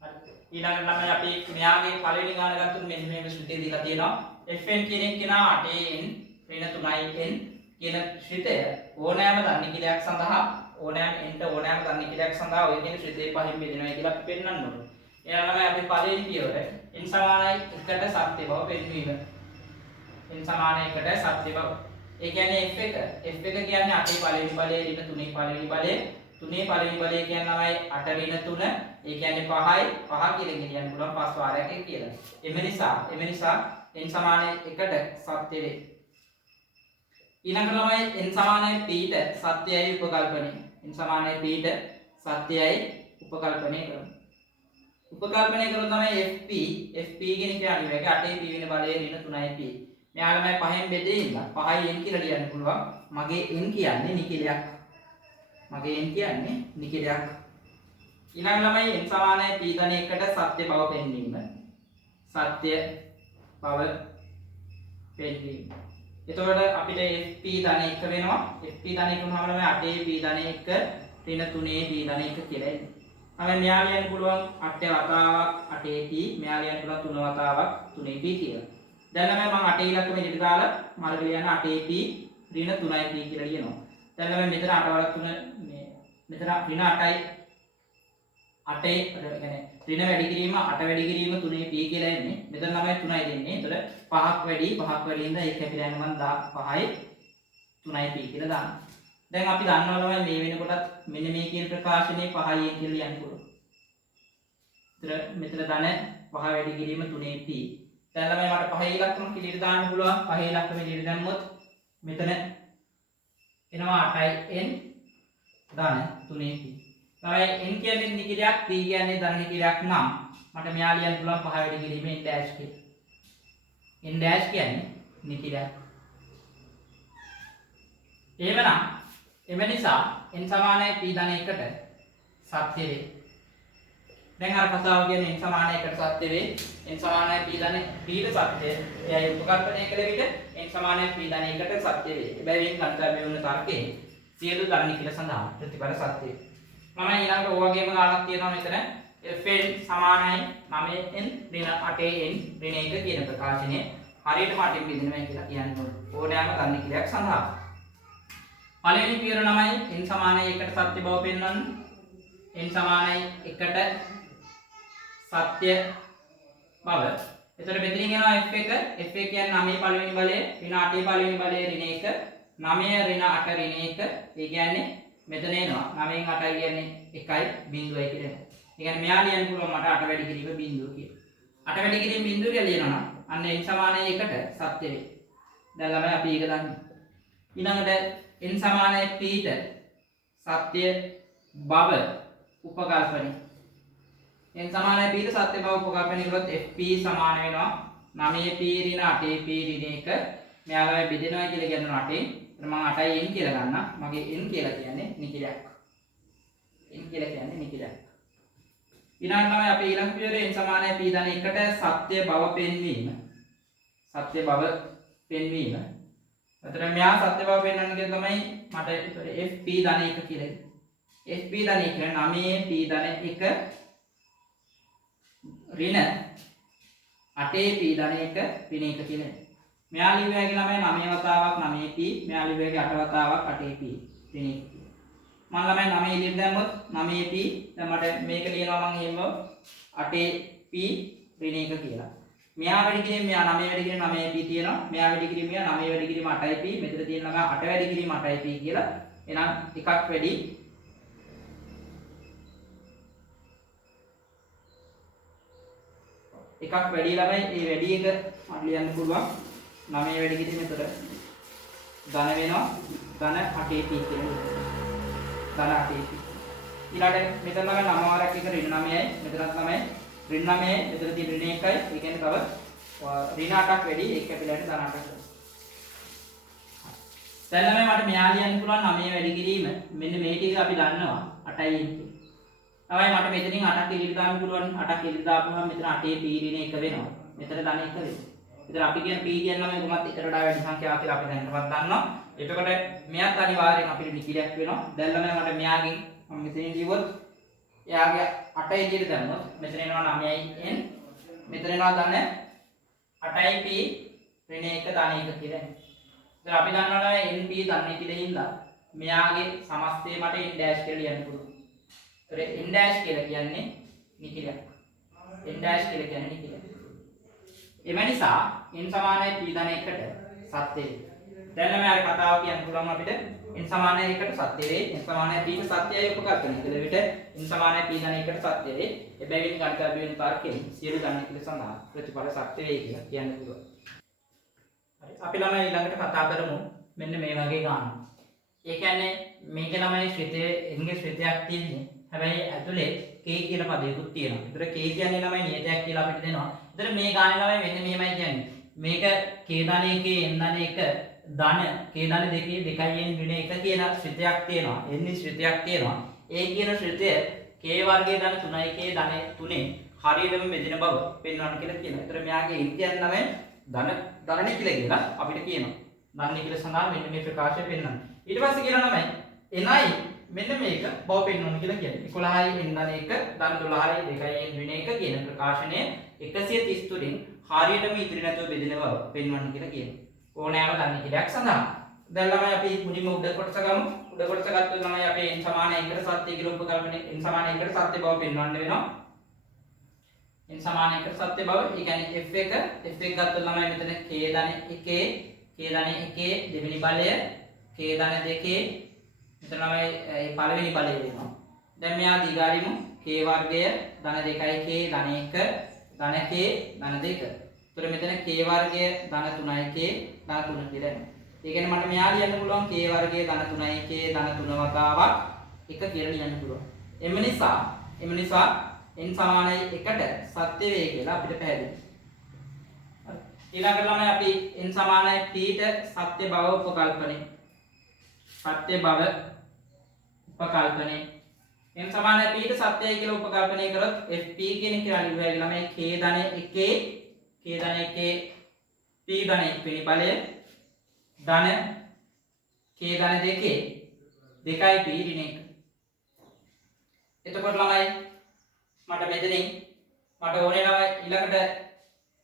හරි. ඊළඟට ළමයි අපි මෙයාගේ පළවෙනි ගාන ගත්තොත් මෙන්න මේ ශ්‍රිතය දීලා තියෙනවා. fn කියන එක කෙනා 8n ඍණ 3n කියන ශ්‍රිතය ඕනෑම ධනිකලයක් සඳහා ඕනෑම n ට ඕනෑම ධනිකලයක් සඳහා ඔය කියන ශ්‍රිතේ පහින් බෙදෙනවා කියලා අපි පෙන්නන්න ඕනේ. එහෙනම් ළමයි අපි පළවෙනි පියවර n සමානයි 1ට සත්‍ය බව පෙන්වීම. n සමානයි 1ට සත්‍ය බව. ඒ කියන්නේ f1 කියන්නේ 8 පළවෙනි බලය ඍණ 3 පළවෙනි බලය 3 පළවෙනි බලය කියන්නේ ළමයි 8 ඍණ 3 ඒ කියන්නේ 5යි 5 කියලා කියන්න පුළුවන් 5 වාරයක් කියලා. එම නිසා n සමානයි 1ට සත්‍ය වේ. ඊළඟට ළමයි n සමානයි p ට සත්‍යයි උපකල්පනය. n සමානයි p ට සත්‍යයි උපකල්පනය කරමු. උපකල්පනය කරොත් තමයි fp කියන එක අනිවාර්යයෙන් 8 p වෙන බලය ඍණ 3යි p. මෙයා ළමයි 5න් බෙදෙන්න 5යි n කියලා ලියන්න පුළුවන්. මගේ n කියන්නේ නිකිලයක්. ඊළඟ ළමයි n සමානයි p ධන 1ට සත්‍ය බව පෙන්වීම. එතකොට අපිට fp ධන 1 වෙනවා. fp ධන 1 වුණාම ළමයි 8 p ධන 1 ඍණ 3 p ධන 1 කියලා එන්නේ. අපි මෙයා ලියන්න පුළුවන් 8 වතාවක් 8p මෙයා ලියන්න පුළුවන් 3 වතාවක් 3p කියලා. දැන් ළමයි මම 8 ඉලක්කම ඉදිරියට දාලා මාර්ග ලියන්න 8p ඍණ 3p කියලා ලියනවා. දැන් ළමයි මෙතන 8 වරක් 3 මේ මෙතන ඍණ 8යි 8 කියන්නේ ඍණ වැඩි කිරීම 8 වැඩි කිරීම 3p කියලා එන්නේ. මෙතන ළමයි 3යි දෙන්නේ. ඒතර 5ක් වැඩි ඉඳලා ඒක කැපිලා යන මම 5යි 3යි p කියලා දානවා. දැන් අපි දන්නවා ළමයි මේ වෙනකොටත් මෙන්න මේ කියන ප්‍රකාශනයේ 5යි කියලා ලියන්න පුළුවන්. ඒතර මෙතන ධන 5 වැඩි කිරීම 3p. දැන් ළමයි මට 5 ඉලක්කම කිලියට දාන්න පුළුවන්. 5 ඉලක්කම එළියට දැම්මොත් මෙතන එනවා 8n ධන 3p. ළමයි n කියන්නේ නිකිලයක්, p කියන්නේ ධන නිකිලයක් නම් මට මෙයා ලියන්න පුළුවන් 5 වැඩි කිරීම n dash කියලා. n dash කියන්නේ නිකිලයක්. එම නිසා n සමානයි p ධන 1ට සත්‍ය වේ. දැන් අර කතාව කියන්නේ n සමානයි 1ට සත්‍ය වේ. n සමානයි p ධන p ට සත්‍ය. එයයි උපකල්පනය කළ විට n සමානයි p ධන 1ට සත්‍ය වේ. එබැවින් ගණිතය වුණ තර්කයේ සියලු ධන නිකිල සඳහා ප්‍රතිඵල සත්‍ය වේ. මම ඊළඟට ඔය වගේම ගානක් තියෙනවා මෙතන fn සමානයි 9n ඍණ 8n ඍණ 1 කියන ප්‍රකාශනය හරියටම අටින් බෙදෙනවා කියලා කියන්නේ ඕනෑම ධන නිකිලයක් සඳහා. පළවෙනි පියවර ළමයි n සමානයි 1ට සත්‍ය බව පෙන්වන්න. n සමානයි 1ට සත්‍ය බව. එතකොට මෙතනින් එනවා f1 කියන්නේ 9 පළවෙනි බලය ඍණ 8 පළවෙනි බලය ඍණ 1 9 ඍණ 8 ඍණ 1 ඒ කියන්නේ මෙතන එනවා 9න් 8යි කියන්නේ 1යි බිංදුවයි කියලා. ඒ කියන්නේ මෙයා ලියන්න පුළුවන් මට 8 වැඩි කිරීම බිංදුව කියලා. 8 වැඩි කිරීම බිංදුව කියලා ලියනවා නම් අන්න n සමානයි 1ට සත්‍ය වේ. දැන් ළමයි අපි ඒක දන්නේ. ඊළඟට n සමානයි p ට සත්‍ය බව උපකල්පනය. n සමානයි p ට සත්‍ය බව උපකල්පනය කරොත් fp සමාන වෙනවා 9p ඍණ 8p ඍණ 1. මෙයාලා බෙදෙනවා කියලා කියනවා 8න්. එතන මම 8යි n කියලා ගන්නවා. මගේ n කියලා කියන්නේ නිකිලයක්. ඊළඟ තමයි අපි ඊළඟ පියවරේ n සමානයි p ධන 1ට සත්‍ය බව පෙන්වීම. එතන මෙයා සත්‍ය බව පෙන්වන්න කියන තමයි මට fp ධන 1 කියලා. fp ධන 1 9p ධන 1 ඍණ 8p ධන 1 ඍණ 1 කියලා. මෙයා ලිව්ව හැකි ළමයි 9 වතාවක් 9p මෙයා ලිව්ව හැකි 8 වතාවක් 8p ඍණ 1 මම ළමයි 9 එළියට දැම්මොත් 9p දැන් මට මේක ලියනවා මම එහෙම 8p ඍණ 1 කියලා මෙයා වැඩි කිරීම මෙයා 9 වැඩි කිරීම 9p තියෙනවා මෙයා වැඩි කිරීම මෙයා 9 වැඩි කිරීම 8p මෙතන තියෙන ළමයි 8 වැඩි කිරීම 8p කියලා එහෙනම් එකක් වැඩි එකක් වැඩි ළමයි ඒ වැඩි එක මට ලියන්න පුළුවන් 9 වැඩි කිරීම එතකොට ධන වෙනවා ධන 8p කියලා ධන 8p ඊළඟට මෙතන ළමයි 9 වාරයක් එක ඍණ 9යි මෙතනත් ළමයි ඍණ 9යි මෙතන තියෙන ඍණ 1යි ඒ කියන්නේ තව ඍණ 8ක් වැඩි ඒක කැපිලාට ධන 8ක් දැන් ළමයි මට මෙයා ලියන්න පුළුවන් 9 වැඩි කිරීම මෙන්න මේ ටික අපි දන්නවා 8යි තමයි මට මෙතනින් 8ක් එළියට දාන්න පුළුවන් 8ක් එළියට දාපුවම මෙතන 8 p ඍණ 1 වෙනවා මෙතන ධන 1 වෙනවා ඉතින් අපි කියන p කියන ළමයි කොහොමද එකට වඩා වැඩි සංඛ්‍යාවක් කියලා අපි දැනටවත් දන්නවා එතකොට මෙයත් අනිවාර්යෙන් අපිට නිකිලයක් වෙනවා දැන් ළමයි මට මෙයාගෙන් මම මෙතනින් ලියුවොත් එයාගේ 8 එළියට දැම්මොත් මෙතන එනවා 9යි n මෙතන එනවා ධන 8යි p ඍණ 1 ධන 1 කියලා දැන් අපි දන්නවා np දන්නේ කියලා හින්දා මෙයාගේ සමස්තය මට n dash කියලා ලියන්න පුළුවන් n dash කියලා කියන්නේ නිකිලයක් n dash කියලා කියන්නේ නිකිලයක් එම නිසා n සමානයි p ධන 1ට සත්‍ය වේ දැන් ළමයි අර කතාව කියන්න පුළුවන් අපිට n සමානයි 1ට සත්‍ය වේ n සමානයි p ට සත්‍යයි උපකල්පනය කළ විට n සමානයි p ධන 1ට සත්‍ය වේ එබැවින් ගණිත අභිවෘද්ධි තර්කයෙන් සියලු ධන නිකිල සඳහා ප්‍රතිඵල සත්‍ය වේ කියලා කියන්න පුළුවන් හරි අපි ළමයි ඊළඟට කතා කරමු මෙන්න මේ වගේ ගානක් ඒ කියන්නේ මේකේ ළමයි ශ්‍රිතයේ එංගේ ශ්‍රිතයක් තියෙන්නේ හැබැයි ඇතුලේ k කියන පදයකුත් තියෙනවා. ඒතර k කියන්නේ ළමයි නියතයක් කියලා අපිට දෙනවා. ඒතර මේ ගානේ ළමයි මෙන්න මෙහෙමයි කියන්නේ. මේක k ධන 1 n ධන 1 ධන k ධන 2 2n ඍණ 1 කියන ශ්‍රිතයක් තියෙනවා. එන්නේ ශ්‍රිතයක් තියෙනවා. ඒ කියන ශ්‍රිතය k වර්ගයේ ධන 3යි k ධන 3න් හරියටම බෙදෙන බව පෙන්වන්න කියලා කියනවා. ඒතර මෙයාගේ n කියන්නේ ළමයි ධන නිකිල කියලා අපිට කියනවා. ධන නිකිල සඳහා මෙන්න මේ ප්‍රකාශය පෙන්වන්න. ඊට පස්සේ කියනවා ළමයි nයි මෙන්න මේක බව පෙන්වන්න කියලා කියන්නේ 11යි n ධන 1 ධන 12යි 2යි n ඍණ 1 කියන ප්‍රකාශනය 133න් හරියටම ඉතිරි නැතුව බෙදෙන බව පෙන්වන්න කියලා කියනවා. ඕනෑම ධන නිකිලයක් සඳහා. දැන් ළමයි අපි මුලින්ම උඩ කොටස ගමු. උඩ කොටස ගත්තොත් ළමයි අපේ n සමාන 1ට සත්‍ය කියලා උපකල්පනේ n සමාන 1ට සත්‍ය බව පෙන්වන්න වෙනවා. n සමාන 1ට සත්‍ය බව ඒ කියන්නේ f1 ගත්තොත් ළමයි මෙතන k ධන 1 දෙවෙනි බලය k ධන 2 මෙතන ළමයි ඒ පළවෙනි බලය වෙනවා. දැන් මෙයා දීගාරිමු k වර්ගය ධන 2යි k ධන 1 ධන k ධන 2. ඒතර මෙතන k වර්ගය ධන 3යි k ධන 3 කියලා එනවා. ඒ කියන්නේ මට මෙයා ලියන්න පුළුවන් k වර්ගය ධන 3යි k ධන 3 වතාවක් 1 කියලා ලියන්න පුළුවන්. එම නිසා n සමානයි 1ට සත්‍ය වේ කියලා අපිට පැහැදිලි. හරි. ඊළඟට ළමයි අපි n සමානයි p ට සත්‍ය බව උපකල්පනේ සත්‍ය බව උපකල්පනය n සමානයි p ට සත්‍යයි කියලා උපකල්පනය කරොත් fp කියන එක අනිවාර්යයෙන් ළමයි k ධන 1 p ධන 1 වෙනි බලය ධන k ධන 2 2යි p ඍණ 1. එතකොට ළමයි මට මෙතනින් මට ඕනේ ළමයි ඊළඟට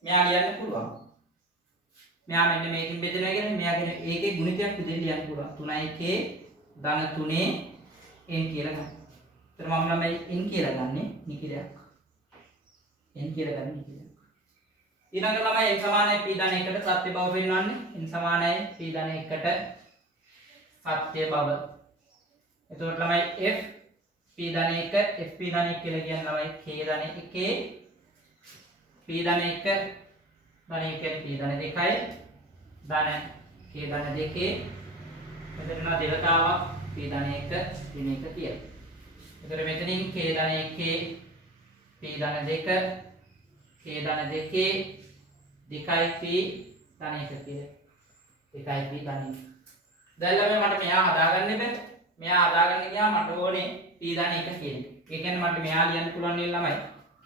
මෙයා ලියන්න පුළුවන්. මෙයා මෙන්න මේකෙන් බෙදෙනවා කියන්නේ මෙයා කියන ඒකේ ගුණිතයක් විදිහට ලියන්න පුළුවන් 3k ධන 3 n කියලා ගන්න. ඒතර මම ළමයි n කියලා ගන්නෙ නිකිලයක්. n කියලා ගන්න නිකිලයක්. ඊළඟ ළමයි n සමානයි p ධන 1ට සත්‍ය බව පෙන්වන්නේ n සමානයි p ධන 1ට සත්‍ය බව. එතකොට ළමයි f p ධන 1 fp ධන 1 කියලා කියන්නේ ළමයි k ධන 1 p ධන 1 ධන 1 p ධන 2යි ධන k ධන 2 මෙතන දෙවතාවක් p ධන 1 ඍණ 1 කියලා. එතකොට මෙතනින් k ධන 1 p ධන 2 k ධන 2 2යි p ධන 1 කියලා. 2යි p ධන 1. දැන් ළමයි මට මෙයා හදාගන්න බෑ. මෙයා හදාගන්න ගියාම මට ඕනේ p ධන 1 කියන එක. ඒ කියන්නේ මට මෙයා ලියන්න පුළුවන් නේ ළමයි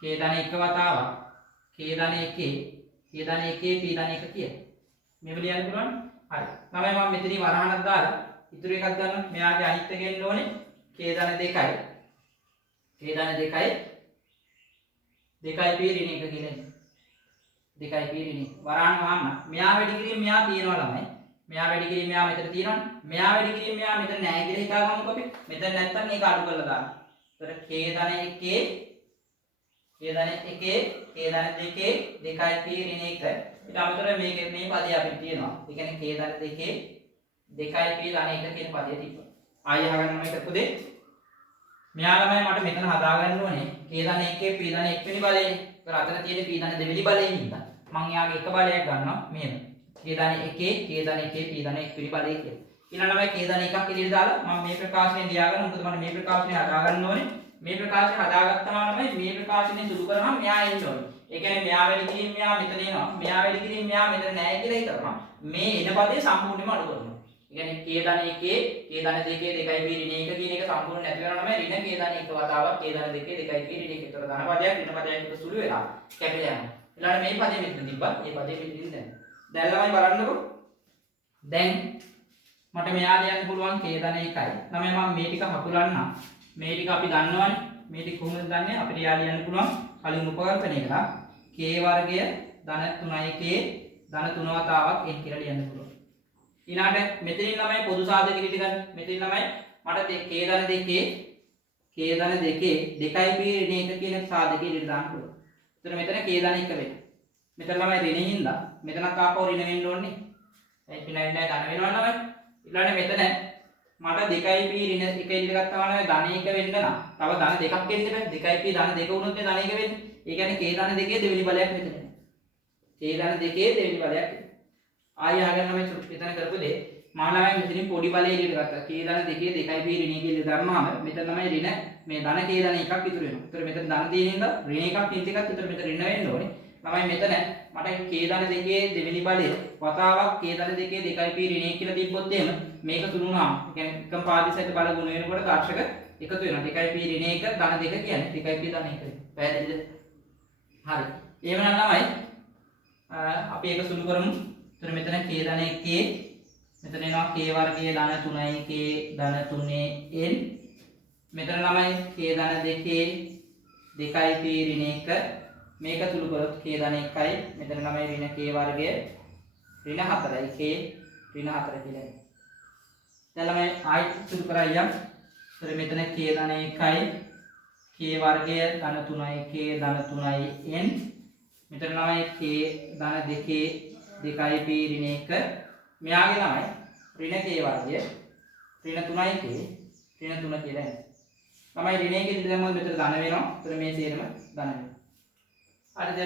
k ධන 1 වතාවක් k ධන 1 k ධන 1 p ධන 1 කියලා. මේව ලියන්න පුළුවන්. හරි. ළමයි මම මෙතනින් වරහණක් දාලා ඉතුරු එකක් ගන්න. මෙයාගේ අනිත් එක එන්න ඕනේ k ධන 2යි. k ධන 2යි p ඍණ 1 කියලා එන්නේ. දෙකයි p ඍණ 1 වරාන් වහන්න මෙයා වැඩි කිරීම මෙයා තියනවා ළමයි මෙයා වැඩි කිරීම මෙයා මෙතන තියෙනවනේ මෙයා වැඩි කිරීම මෙයා මෙතන නැහැ කියලා හිතාගමුකෝ අපි මෙතන නැත්තම් මේක අඩු කරලා දාන්න. එතකොට k ධන 1 k ධන 1 k ධන 2 2යි p ඍණ 1 ඊට අමතරව මේ පදේ අපිට තියෙනවා. ඒ කියන්නේ k ධන 2 2යි p ධන 1 කියන පදේ තිබ්බා. ආයෙ අහගන්න මේ කරපු දේ මෙයා ළමයි මට මෙතන හදාගන්න ඕනේ k ධන 1 p ධන 1 වෙනි බලේ. ඒතර අතන තියෙන p ධන 2 වෙනි බලේ හින්දා මම යාගේ එක බලයක් ගන්නවා මෙහෙම. k ධන 1 k ධන 1 p ධන 1 වෙනි බලේ කියලා. ඊළඟ ළමයි k ධන 1ක් එළියට දාලා මම මේ ප්‍රකාශනය ලියාගන්න. මොකද මට මේ ප්‍රකාශනය හදාගන්න ඕනේ. මේ ප්‍රකාශය හදාගත්තාම ළමයි මේ ප්‍රකාශනය සුදු කරාම මෙයා එන්න ඕනේ. ඒ කියන්නේ මෙයා වැඩි කිරීම මෙයා මෙතන එනවා. මෙයා වැඩි කිරීම මෙයා මෙතන නැහැ කියලා හිතනවා. මේ එන පදේ සම්පූර්ණයෙන්ම අඩු කරනවා. ඒ කියන්නේ k ධන 1 k ධන 2 2යි p ඍණ 1 කියන එක සම්පූර්ණ නැති වෙනවා ළමයි. ඍණ k ධන 1 වතාවක් k ධන 2 2යි p ඍණ 1. ඒතර ධන පදයක් ඍණ පදයක් එක සුළු වෙලා කැපිලා යනවා. ඊළඟ මේ පදේ මෙතන තිබ්බා. මේ පදේ මෙතනින් දැන් ළමයි බලන්නකෝ. දැන් මට මෙයා ලියන්න පුළුවන් k ධන 1යි. ළමයි මම මේ ටික හකුලන්නම්. මේ ටික අපි දන්නවනේ. මේ ටික කොහොමද දන්නේ? අපිට යා ලියන්න පුළුවන් කලින් උපකල්පනය කළා k වර්ගය ධන 3යි k ධන 3 වතාවක් n කියලා ලියන්න පුළුවන්. ඊළඟට මෙතනින් ළමයි පොදු සාධක ඉදිරි ගන්න. මෙතනින් ළමයි මට k ධන 2 2යි p ඍණ 1 කියන සාධකෙ ඉදිරි දාන්න පුළුවන්. එතන මෙතන k ධන 1 වෙනවා. මෙතන ළමයි ඍණ හින්දා මෙතනක් ආපහු ඍණ වෙන්න ඕනේ. ඒ පිනයි නෑ ධන වෙනවා ළමයි. ඊළඟට මෙතන මට 2යි p ඍණ 1 ඉදිරි ගත්තාම ළමයි ධන 1 වෙන්න නම් තව ධන දෙකක් එන්න බෑ. 2යි p ධන 2 වුණොත් ධන 1 වෙන්නේ. ඒ කියන්නේ k ධන 2 දෙවෙනි බලයක් මෙතන එනවා. k ධන 2 දෙවෙනි බලයක්. ආයෙ අහගෙන ළමයි එතන කරපු දේ මම ළමයි මෙතනින් පොඩි බලය එළියට ගත්තා. k ධන 2 2යි p ඍණ 1 කියලා දාන්නාම මෙතන ළමයි ඍණ මේ ධන k ධන 1ක් ඉතුරු වෙනවා. ඒතර මෙතන ධන තියෙන හින්දා ඍණ 1ක් තියෙන එකක් ඒතර මෙතන ඍණ වෙන්න ඕනේ. ළමයි මෙතන මට k ධන 2 දෙවෙනි බලය වතාවක් k ධන 2 2යි p ඍණ 1 කියලා තිබ්බොත් එහෙම මේක තුන වුණාම ඒ කියන්නේ එකම පාදිසයට බල ගුණ වෙනකොට දර්ශක එකතු වෙනවා. 2යි p ඍණ 1 ධන 2 කියන්නේ 2යි p ධන 1. පැහැදිලිද? හරි. එහෙමනම් ළමයි අපි ඒක සුළු කරමු. එතන මෙතන k ධන 1 මෙතන එනවා k වර්ගය ධන 3යි k ධන 3 n මෙතන ළමයි k ධන 2 2යි p ඍණ 1 මේක සුළු කරොත් k ධන 1යි මෙතන ළමයි ඍණ k වර්ගය ඍණ 4යි k ඍණ 4 කියලා එනවා. දැන් ළමයි ආයි සුළු කරයියම්. එතන මෙතන k ධන 1යි k වර්ගය ධන 3යි k ධන 3යි n මෙතන ළමයි k ධන 2 2යි p ඍණ 1 මෙයාගේ ළමයි ඍණ k වර්ගය ඍණ 3යි k ඍණ 3 කියලා එනවා. ළමයි ඍණ 1 ඉදිරියට දැම්මොත් මෙතන ධන වෙනවා. එතන මේ සියරම ධන වෙනවා. හරිද?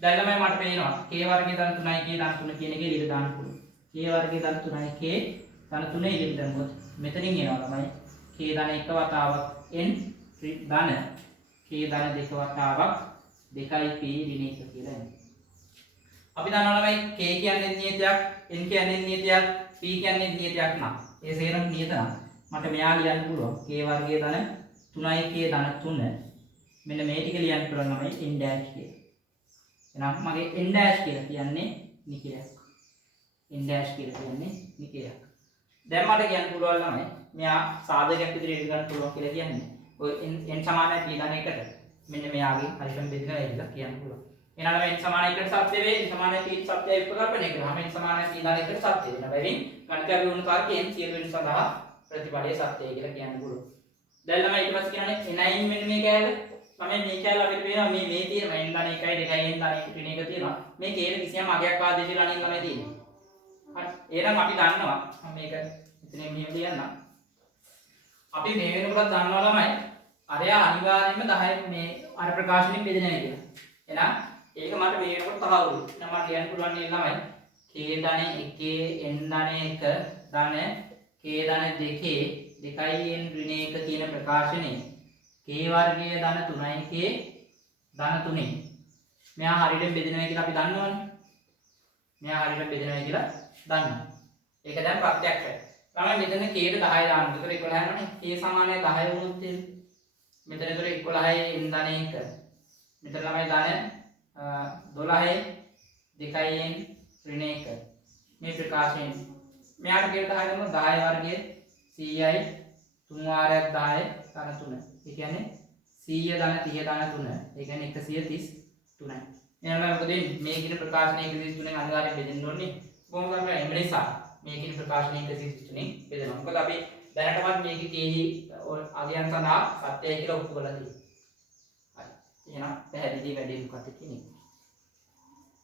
දැන් ළමයි මට පේනවා k වර්ගය ධන 3යි k ධන 3 කියන එක එළියට දාන්න පුළුවන්. k වර්ගය ධන 3යි k ධන 3 එළියට දැම්මොත් මෙතනින් එනවා ළමයි k ධන 1 වතාවක් n ධන k ධන 2 වතාවක් 2යි p ඍණ 1 කියලා එනවා. අපි දන්නවා ළමයි k කියන්නේ නියතයක් n කියන්නේ නියතයක් p කියන්නේ නියතයක් නම් ඒ සේරම නියත නම් මට මෙයා ලියන්න පුළුවන් k වර්ගය ධන 3යි k ධන 3 මෙන්න මේ ටික ලියන්න පුළුවන් ළමයි n dash කියලා. එහෙනම් මගේ n dash කියලා කියන්නේ නිකලයක්. n dash කියලා කියන්නේ නිකලයක්. දැන් මට කියන්න පුළුවන් ළමයි මෙයා සාධකයක් විදිහට ඉගෙන ගන්න පුළුවන් කියලා කියන්නේ. ඔය n සමානයි p ධන 1ට මෙන්න මෙයාගේ හරියටම බෙදෙනවා කියලා කියන්න පුළුවන්. එහෙනම් n සමානයි 1ට සත්‍ය වේ n සමානයි p ට සත්‍යයි උපකල්පනය කරාම n සමානයි p ධන 1ට සත්‍ය වෙනවා. බැවින් ගණිත අභිවෘද්ධි කාර්යයෙන් සියලු වෙන සඳහා ප්‍රතිඵලය සත්‍යයි කියලා කියන්න පුළුවන්. දැන් ළමයි ඊට පස්සේ කියන්නේ n මෙන්න මේ කෑල්ල තමයි මේ කෑල්ල අපිට පේනවා මේ තියෙන n ධන 1යි 2යි n ධන 1 වෙන එක තියෙනවා. මේ කේල කිසියම් අගයක් ආදේශය අනින් ළමයි තියෙන්නේ. හරි. එහෙනම් අපි දන්නවා මම මේක මෙතනින් මෙහෙම ලියන්නම්. අපි මේ වෙනකොට දන්නවා ළමයි අරයා අනිවාර්යයෙන්ම 10 මේ අර ප්‍රකාශනෙ බෙදෙනවා කියලා. එහෙනම් ඒක මට මේ වෙනකොට තහවුරු. එහෙනම් මට ලියන්න පුළුවන් නේ ළමයි k ධන 1 n ධන 1 ධන k ධන 2 2යි n ඍණ 1 කියන ප්‍රකාශනේ k වර්ගය ධන 3යි k ධන 3. මෙයා හරියට බෙදෙනවා කියලා අපි දන්නවනේ. මෙයා හරියට බෙදෙනවා කියලා දන්නවා. ඒක දැන් ප්‍රත්‍යක්ෂයි. තමයි මෙතන k ට 10 දාන්න. ඒතර 11 යනවනේ. k සමානයි 10 වුණොත් එහෙම. මෙතන ඒතර 11යි n ධන 1. මෙතන ළමයි ධන 12යි 2යි n ඍණ 1. මේ ප්‍රකාශයෙන් මෙයාට k ට 10 දෙනවා 10 වර්ගය 100යි 3 වාරයක් 10 ධන 3. ඒ කියන්නේ 100 ධන 30 ධන 3. ඒ කියන්නේ 133යි. එහෙනම් මොකද වෙන්නේ? මේ කියන ප්‍රකාශනය 133 අනිවාර්යෙන් බෙදෙන්න ඕනේ. කොහොමද කරන්නේ? එම නිසා මේ කියන ප්‍රකාශනය 133 බෙදෙනවා. මොකද අපි දැනටමත් මේකේ තියෙහි අගයන් සඳහා සත්‍යයි කියලා ඔප්පු කරලා තියෙනවා. හරි. එහෙනම් පැහැදිලි වැඩි මොකක්ද කියන්නේ?